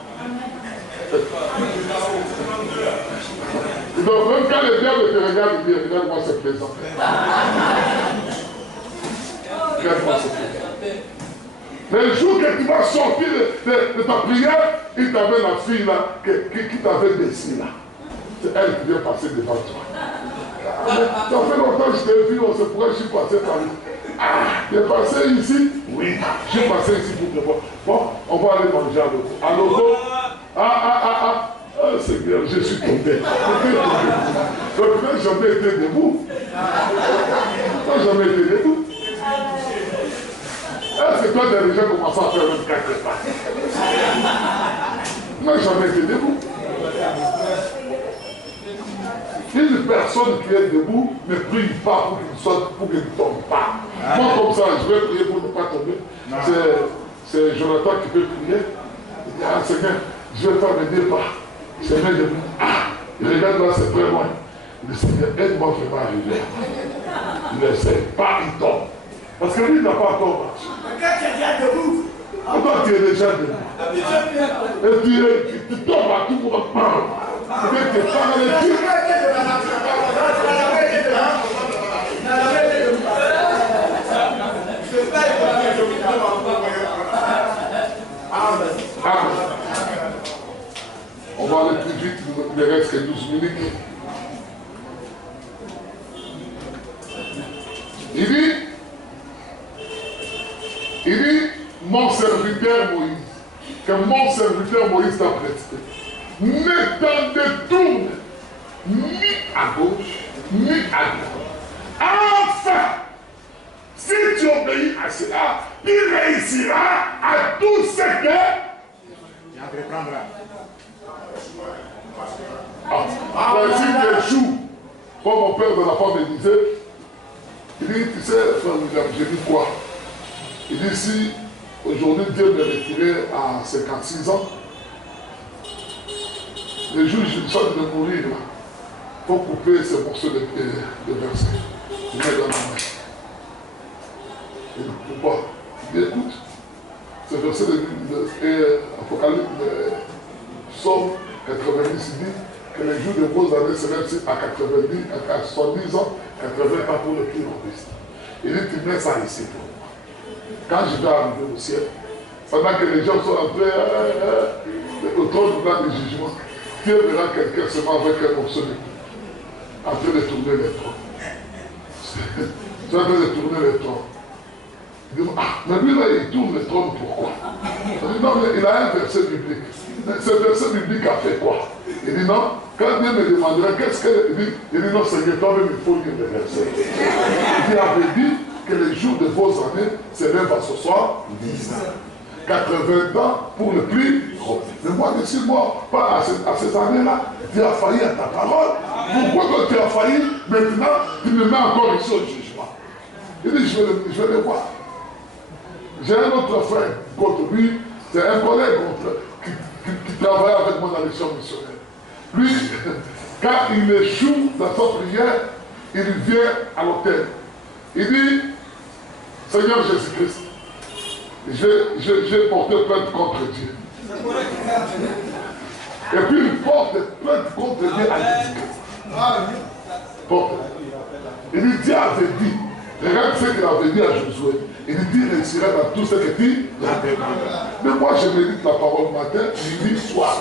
Donc même quand le diable te regarde, il dit, regarde-moi, c'est plaisant. Regarde-moi, c'est plaisant. Mais le jour que tu vas sortir de ta prière, il t'avait la fille là, qui t'avait baissé là. C'est elle qui vient passer devant toi. Ça fait longtemps que je t'ai vu, on sait pourquoi je suis passé par ici. Ah, tu es passé ici? Oui, je suis passé ici pour te voir. Bon, on va aller manger à l'auto. À l'auto? Oh Seigneur, je suis tombé. Donc, j'ai jamais été debout. J'ai jamais été debout. Est-ce que toi, tu as déjà commencé à faire 24 pas? Non, j'ai jamais été debout. Une personne qui est debout ne prie pas pour qu'il ne tombe pas. Moi, comme ça, je vais prier pour ne pas tomber. C'est Jonathan qui peut prier. Il dit, ah Seigneur, je vais faire mes deux pas. Je mets debout. Ah, il regarde là, c'est très loin. Le Seigneur, aide-moi vraiment à arriver. Il ne sait pas, il tombe. Parce que lui, il n'a pas encore marché. Quand tu es déjà debout. Toi, tu es déjà debout. Et tu tombes à tout pour prendre. Tu es paralytique. On va aller plus vite, il ne reste que 12 minutes. Il dit, mon serviteur Moïse, que mon serviteur Moïse t'a prêté, ne t'en détourne ni à gauche, ni à droite. Enfin, si tu obéis à cela, il réussira à tout ce que tu entreprendras. Si tu échoues, comme mon père de la femme me disait, il dit, tu sais, frère William, j'ai dit quoi? Il dit, si aujourd'hui Dieu me retirait à 56 ans, le jour où je sens de mourir, il faut couper ce morceau de verset. Il met dans ma main. Il dit, pourquoi? Il dit, écoute, ce verset de Apocalypse, Psaume 90, il dit que les jours de vos années se lèvent à 90, à 70 ans, 80 ans pour le plus robust. Il dit, tu mets ça ici pour moi. Quand je vais arriver au ciel, pendant que les gens sont en train au trône du jugement, Dieu verra quelqu'un seulement avec un morceau de en train de tourner les troncs. Tu es en train de tourner les troncs. Il dit, ah, mais lui là, il tourne les troncs, pourquoi? Il dit, non, mais il a un verset biblique. Ce verset biblique a fait quoi? Il dit, non, quand Dieu me demandera, qu'est-ce qu'il dit? Il dit, non, Seigneur, toi-même, il faut lire le verset. Il avait dit que les jours de vos années s'élèvent à ce soir 10 ans. 80 ans pour le plus gros. Mais moi, décide-moi, pas à ces années-là, tu as failli à ta parole. Pourquoi quand tu as failli, maintenant, tu me mets encore ici au jugement? Il dit, je vais le voir. J'ai un autre frère contre lui, c'est un collègue qui travaille avec moi dans la mission missionnaire. Lui, quand il échoue dans sa prière, il vient à l'hôtel. Il dit, Seigneur Jésus-Christ, j'ai porté plainte contre Dieu. Et puis il porte plainte contre Dieu à Jésus-Christ. Il dit, Dieu avait dit, regarde ce qu'il avait dit à Josué. Il dit, il réussira dans tout ce que tu as demandé. Mais moi je médite la parole matin, midi, soir.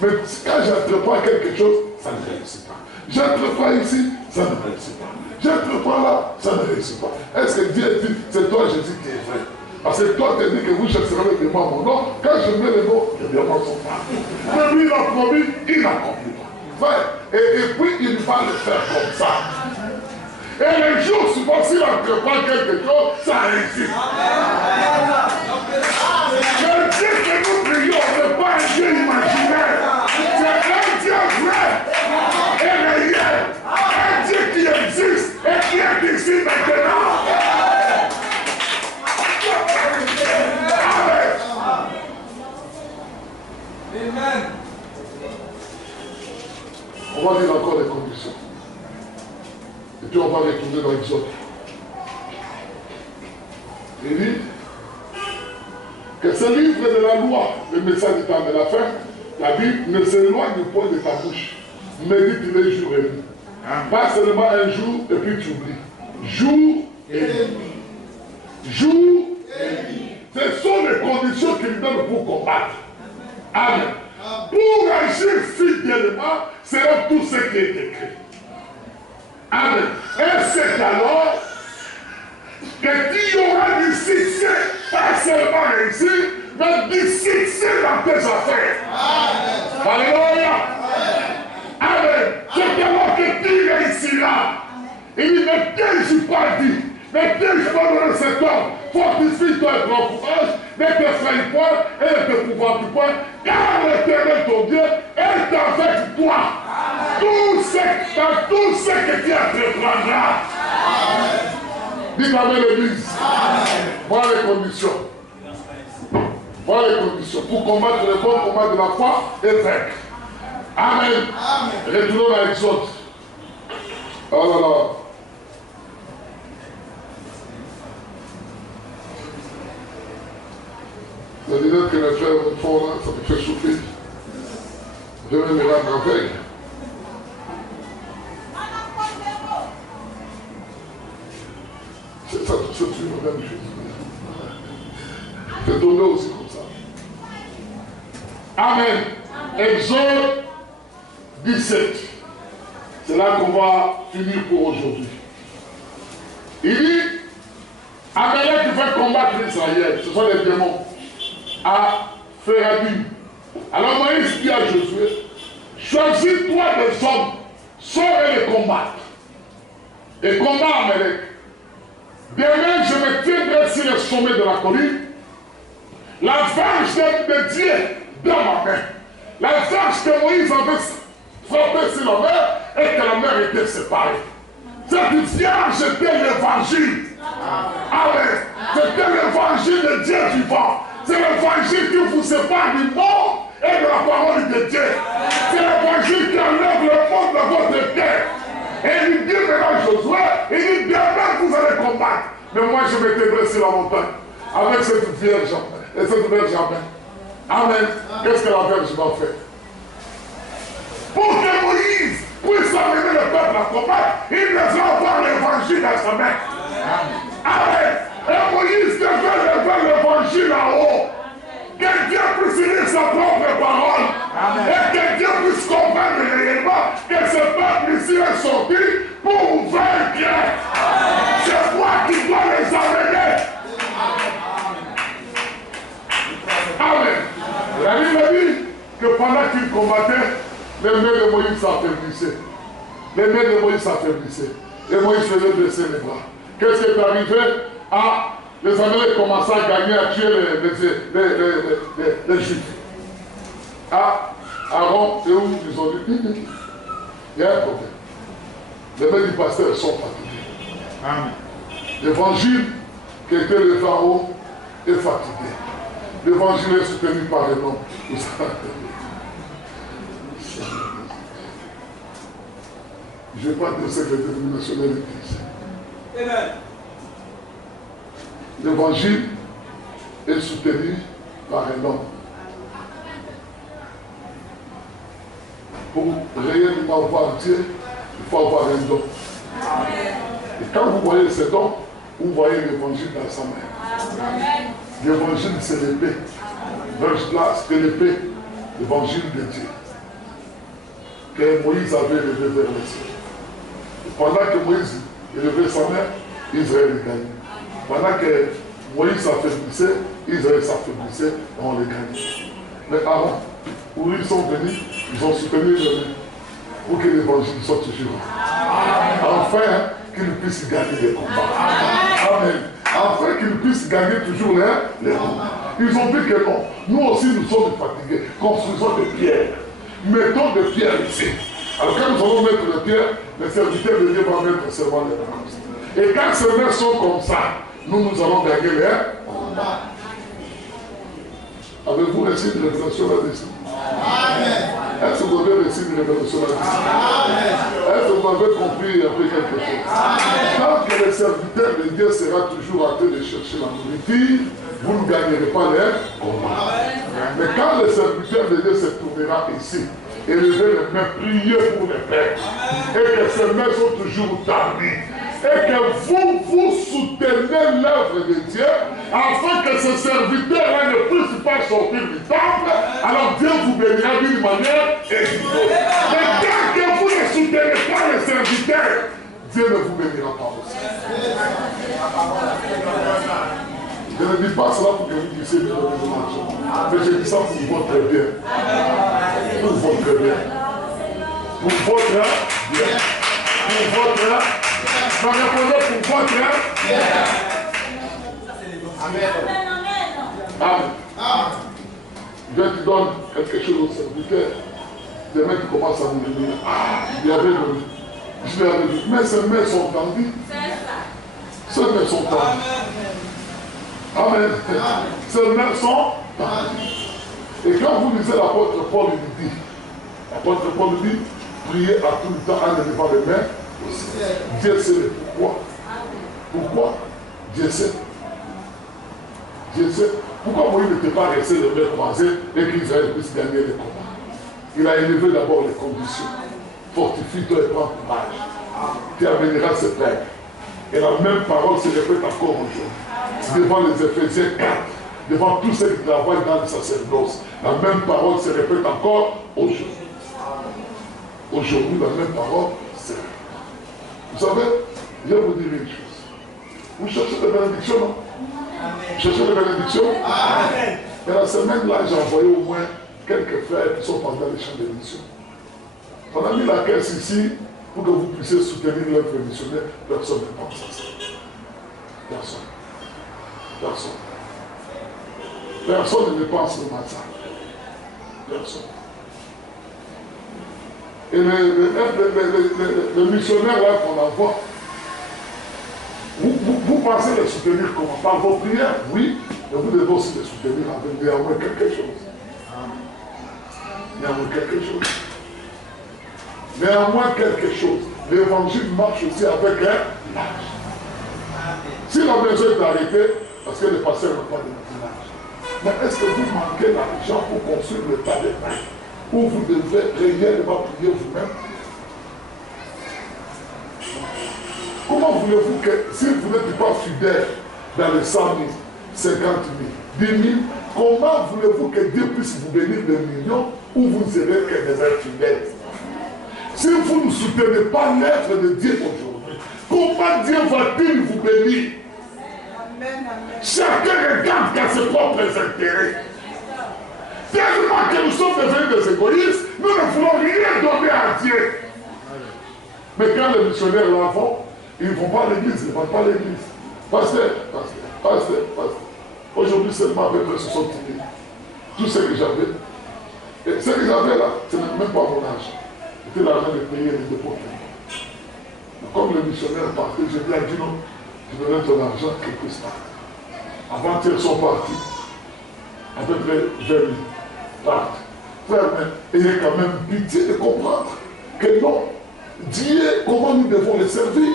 Mais quand j'entreprends quelque chose, ça ne réussit pas. J'entreprends ici, ça ne réussit pas. J'entreprends là, ça ne réussit pas. Est-ce que Dieu dit, c'est toi Jésus qui est vrai? Parce que toi, tu dis que vous chercherez de moi mon nom. Quand je mets les mots, les diamants sont pas. Mais lui, il a promis, il n'accomplit pas. Et puis il va le faire comme ça. Et les jours souvent, s'il entreprend quelque chose, ça réussit. Le Dieu que nous prions n'est pas un Dieu imaginaire. C'est un Dieu vrai et réel. Un Dieu qui existe et qui est ici maintenant. Amen. On va dire encore les conditions. Et puis on va retourner dans l'Exode. Il dit que ce livre de la loi, le message du temps de la fin, la Bible ne s'éloigne point de ta bouche. Médite-les jour et nuit. Pas seulement un jour et puis tu oublies. Jour et nuit. Jour et nuit. Ce sont les conditions qu'il donne pour combattre. Amen. Pour agir fidèlement, c'est tout ce qui est écrit. Amen. Et c'est alors que tu auras du succès, pas seulement ici, mais du succès dans tes affaires. Amen. Alléluia. Amen. C'est alors que tu réussiras. Il dit, mais qu'ai-je pas dit? Mais qu'ai-je pas donné cet homme? Fortifie-toi et prends courage, ne t'effraie point et ne te pouvoir du point, car l'Éternel ton Dieu est avec toi. Tout ce que tu entreprendras. Dites Amen l'Église. Voilà les conditions. Voilà les conditions. Pour combattre le bon combat de la foi et vaincre. Amen. Retournons dans l'Exode. Oh là là. La lunette que les frères me font là, ça me fait souffrir. Je vais me rendre avec. C'est ça, c'est toujours la même chose. C'est tombé aussi comme ça. Amen. Exode 17. C'est là qu'on va finir pour aujourd'hui. Il dit, Amalek qui fait combattre Israël, ce sont les démons, à Féradim. Alors Moïse dit à Josué, choisis-toi des hommes, sors et les combattre. Et combat Amalek. Demain, je me tiendrai sur le sommet de la colline, la verge de Dieu dans ma main. La verge que Moïse avait frappée sur la mer et que la mer était séparée. Cette vierge était l'évangile. Amen. C'était l'évangile de Dieu vivant. C'est l'évangile qui vous sépare du monde et de la parole de Dieu. C'est l'évangile qui enlève le monde de votre terre. Et il dit maintenant Josué, il dit demain vous allez combattre. Mais moi je m'éteindrai sur la montagne avec cette vierge et cette vierge en main. Amen. Qu'est-ce que la vierge va faire? Pour que Moïse puisse amener le peuple à combattre, il devra avoir l'évangile dans sa main. Amen. Et Moïse devait lever l'évangile en haut. Que Dieu puisse lire sa propre parole. Amen. Et que Dieu puisse comprendre réellement que ce peuple ici est sorti pour vaincre. C'est moi qui dois les amener. Amen. La Bible dit que pendant qu'il combattait, les mains de Moïse s'affaiblissaient. Les mains de Moïse s'affaiblissaient. Et Moïse faisait baisser les bras. Qu'est-ce qui est arrivé? Ah, les Amaleks commençaient à gagner, à tuer les Juifs. Ah, Aaron et où ils ont dit, il y a un problème. Les mains du pasteur sont fatiguées. Amen. L'évangile qui était le pharaon est fatigué. L'évangile est soutenu par un homme. Je n'ai pas de secret dénominationnel d'église. Amen. L'évangile est soutenu par un homme. Pour réellement voir Dieu, il faut avoir un don. Et quand vous voyez cet homme, vous voyez l'évangile dans sa main. L'évangile, c'est l'épée. Là, c'était l'épée, l'évangile de Dieu. Que Moïse avait levé vers le ciel. Pendant que Moïse élevait sa main, Israël gagnait. Pendant que Moïse s'affaiblissait, Israël s'affaiblissait et on les gagnait. Mais avant, où ils sont venus, ils ont soutenu les mains. pour que l'évangile soit toujours enfin qu'ils puissent gagner les combats. Amen. Afin qu'ils puissent gagner toujours les combats. Ils ont dit que non. Nous aussi nous sommes fatigués. Construisons des pierres. Mettons des pierres ici. Alors quand nous allons mettre des pierres, les serviteurs de Dieu vont mettre seulement les pierres. Et quand ces mains sont comme ça, nous allons gagner les combats. Avez-vous reçu une révélation là-dessus? Est-ce que vous avez reçu une révélation là-dessus? Est-ce que vous avez compris un peu quelque chose? Tant que le serviteur de Dieu sera toujours en train de chercher la nourriture, vous ne gagnerez pas les combats. Mais quand le serviteur de Dieu se tournera ici, et lever les mains, prier pour les pères, et que ces mains sont toujours tardies, et que vous soutenez l'œuvre de Dieu, afin que ce serviteur-là ne puisse pas sortir du temple, alors Dieu vous bénira d'une manière évidente. Mais tant que vous ne soutenez pas le serviteur, Dieu ne vous bénira pas aussi. Je ne dis pas cela pour que vous puissiez me donner de l'argent, mais je dis ça pour votre bien. Pour votre bien. Pour votre bien. Pour votre bien. Je répondais pour votre bien. Amen. Amen. Dieu te donne quelque chose au serviteur. Demain tu commences à me dire, il y avait donné. Je lui avais dit, mais ces mains sont tendues. Ces mains sont tendues. Amen. Ces mains sont tendues. Et quand vous lisez l'apôtre Paul, il dit, l'apôtre Paul dit, priez à tout le temps en élevant les mains aussi. Dieu sait le pourquoi. Pourquoi? Dieu sait. Dieu sait. Pourquoi Moïse n'était pas resté les mains croisées et qu'Israël puisse gagner les combats? Il a élevé d'abord les conditions. Fortifie-toi et prends courage. Tu amèneras ce père. Et la même parole se répète encore aujourd'hui. Devant les Éphésiens 4, devant tous ceux qui travaillent dans le sacerdoce, la même parole se répète encore aujourd'hui. Aujourd'hui, la même parole se répète. Vous savez, je vais vous dire une chose. Vous cherchez des bénédictions, non? Vous cherchez des bénédictions? Amen. Et la semaine-là, j'ai envoyé au moins quelques frères qui sont pendant les champs de mission. On a mis la caisse ici pour que vous puissiez soutenir l'œuvre missionnaire. Personne ne pense à ça. Personne. Personne. Personne ne pense à ça. Personne. Et le missionnaire là qu'on envoie, vous pensez les soutenir comment? Par vos prières, oui, mais vous devez aussi les soutenir avec néanmoins quelque chose. Néanmoins quelque chose. Néanmoins quelque chose. L'évangile marche aussi avec un âge. Si la maison est arrêtée, parce que le pasteur n'a pas de maquillage. Mais est-ce que vous manquez l'argent pour construire le tas de pain où vous devez réellement prier vous-même? Comment voulez-vous que, si vous n'êtes pas fidèle dans les 100 000, 50 000, 10 000, comment voulez-vous que Dieu puisse vous bénir des millions où vous ne serez que des infidèles? Si vous ne soutenez pas l'œuvre de Dieu aujourd'hui, comment Dieu va-t-il vous bénir? Amen, amen. Chacun regarde qu'à ses propres intérêts. Tellement que nous sommes devenus des égoïstes, nous ne voulons rien donner à Dieu. Mais quand les missionnaires l'en font, ils ne vont pas à l'église, ils ne vont pas à l'église. Pasteur. Aujourd'hui seulement avec eux se sont tirés. Tout ce que j'avais. Et ce que j'avais là, ce n'est même pas mon âge. C'était l'argent de payer les dépôts. Comme le missionnaire partait, j'ai dit non, tu me donnes ton argent qu'ils puissent partir. Avant-hier, ils sont partis. À peu près 20 000 partent. Frère, mais ayez quand même pitié de comprendre que non, Dieu, comment nous devons le servir,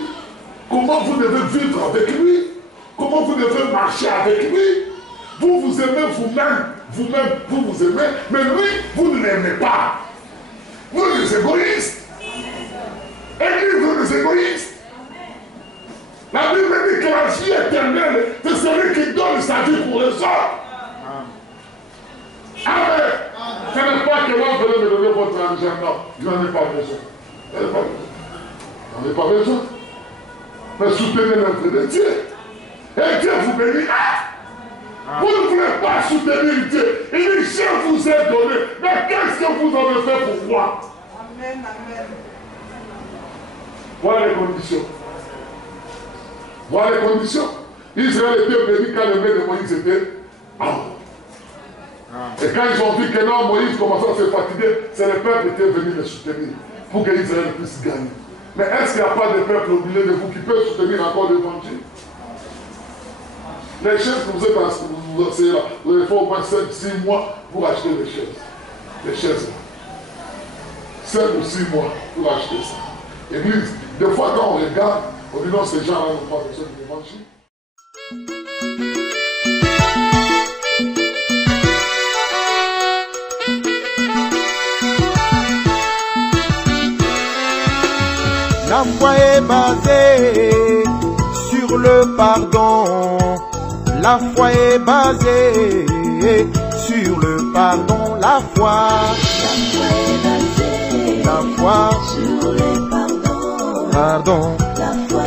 comment vous devez vivre avec lui, comment vous devez marcher avec lui. Vous vous aimez vous-même, vous vous aimez, mais lui, vous ne l'aimez pas. Vous êtes des égoïstes. Église, vous êtes des égoïstes. La Bible dit que la vie éternelle, c'est celui qui donne sa vie pour les autres. Amen. Ce n'est pas que moi, vous allez me donner votre argent. Non, je n'en ai pas besoin. Je n'en ai pas besoin. Mais soutenez l'œuvre de Dieu. Et Dieu vous bénira. Vous ne voulez pas soutenir Dieu. Il dit, je vous ai donné. Mais qu'est-ce que vous avez fait pour moi? Voilà les conditions. Voilà les conditions. Israël était béni quand le maître de Moïse était amour. Et quand ils ont vu que non, Moïse commençait à se fatiguer, c'est le peuple qui est venu le soutenir pour que Israël puisse gagner. Mais est-ce qu'il n'y a pas de peuple au milieu de vous qui peut soutenir encore l'évangile? Les chaises que vous êtes asseyez là, vous avez fait au moins 5-6 mois pour acheter les chaises. Les chaises là. 5 ou 6 mois pour acheter ça. Église, des fois quand on regarde, on dit non, ces gens-là n'ont pas besoin de l'évangile. La foi est basée sur le pardon. La foi est basée sur le pardon. La foi est basée sur le pardon. Pardon. La foi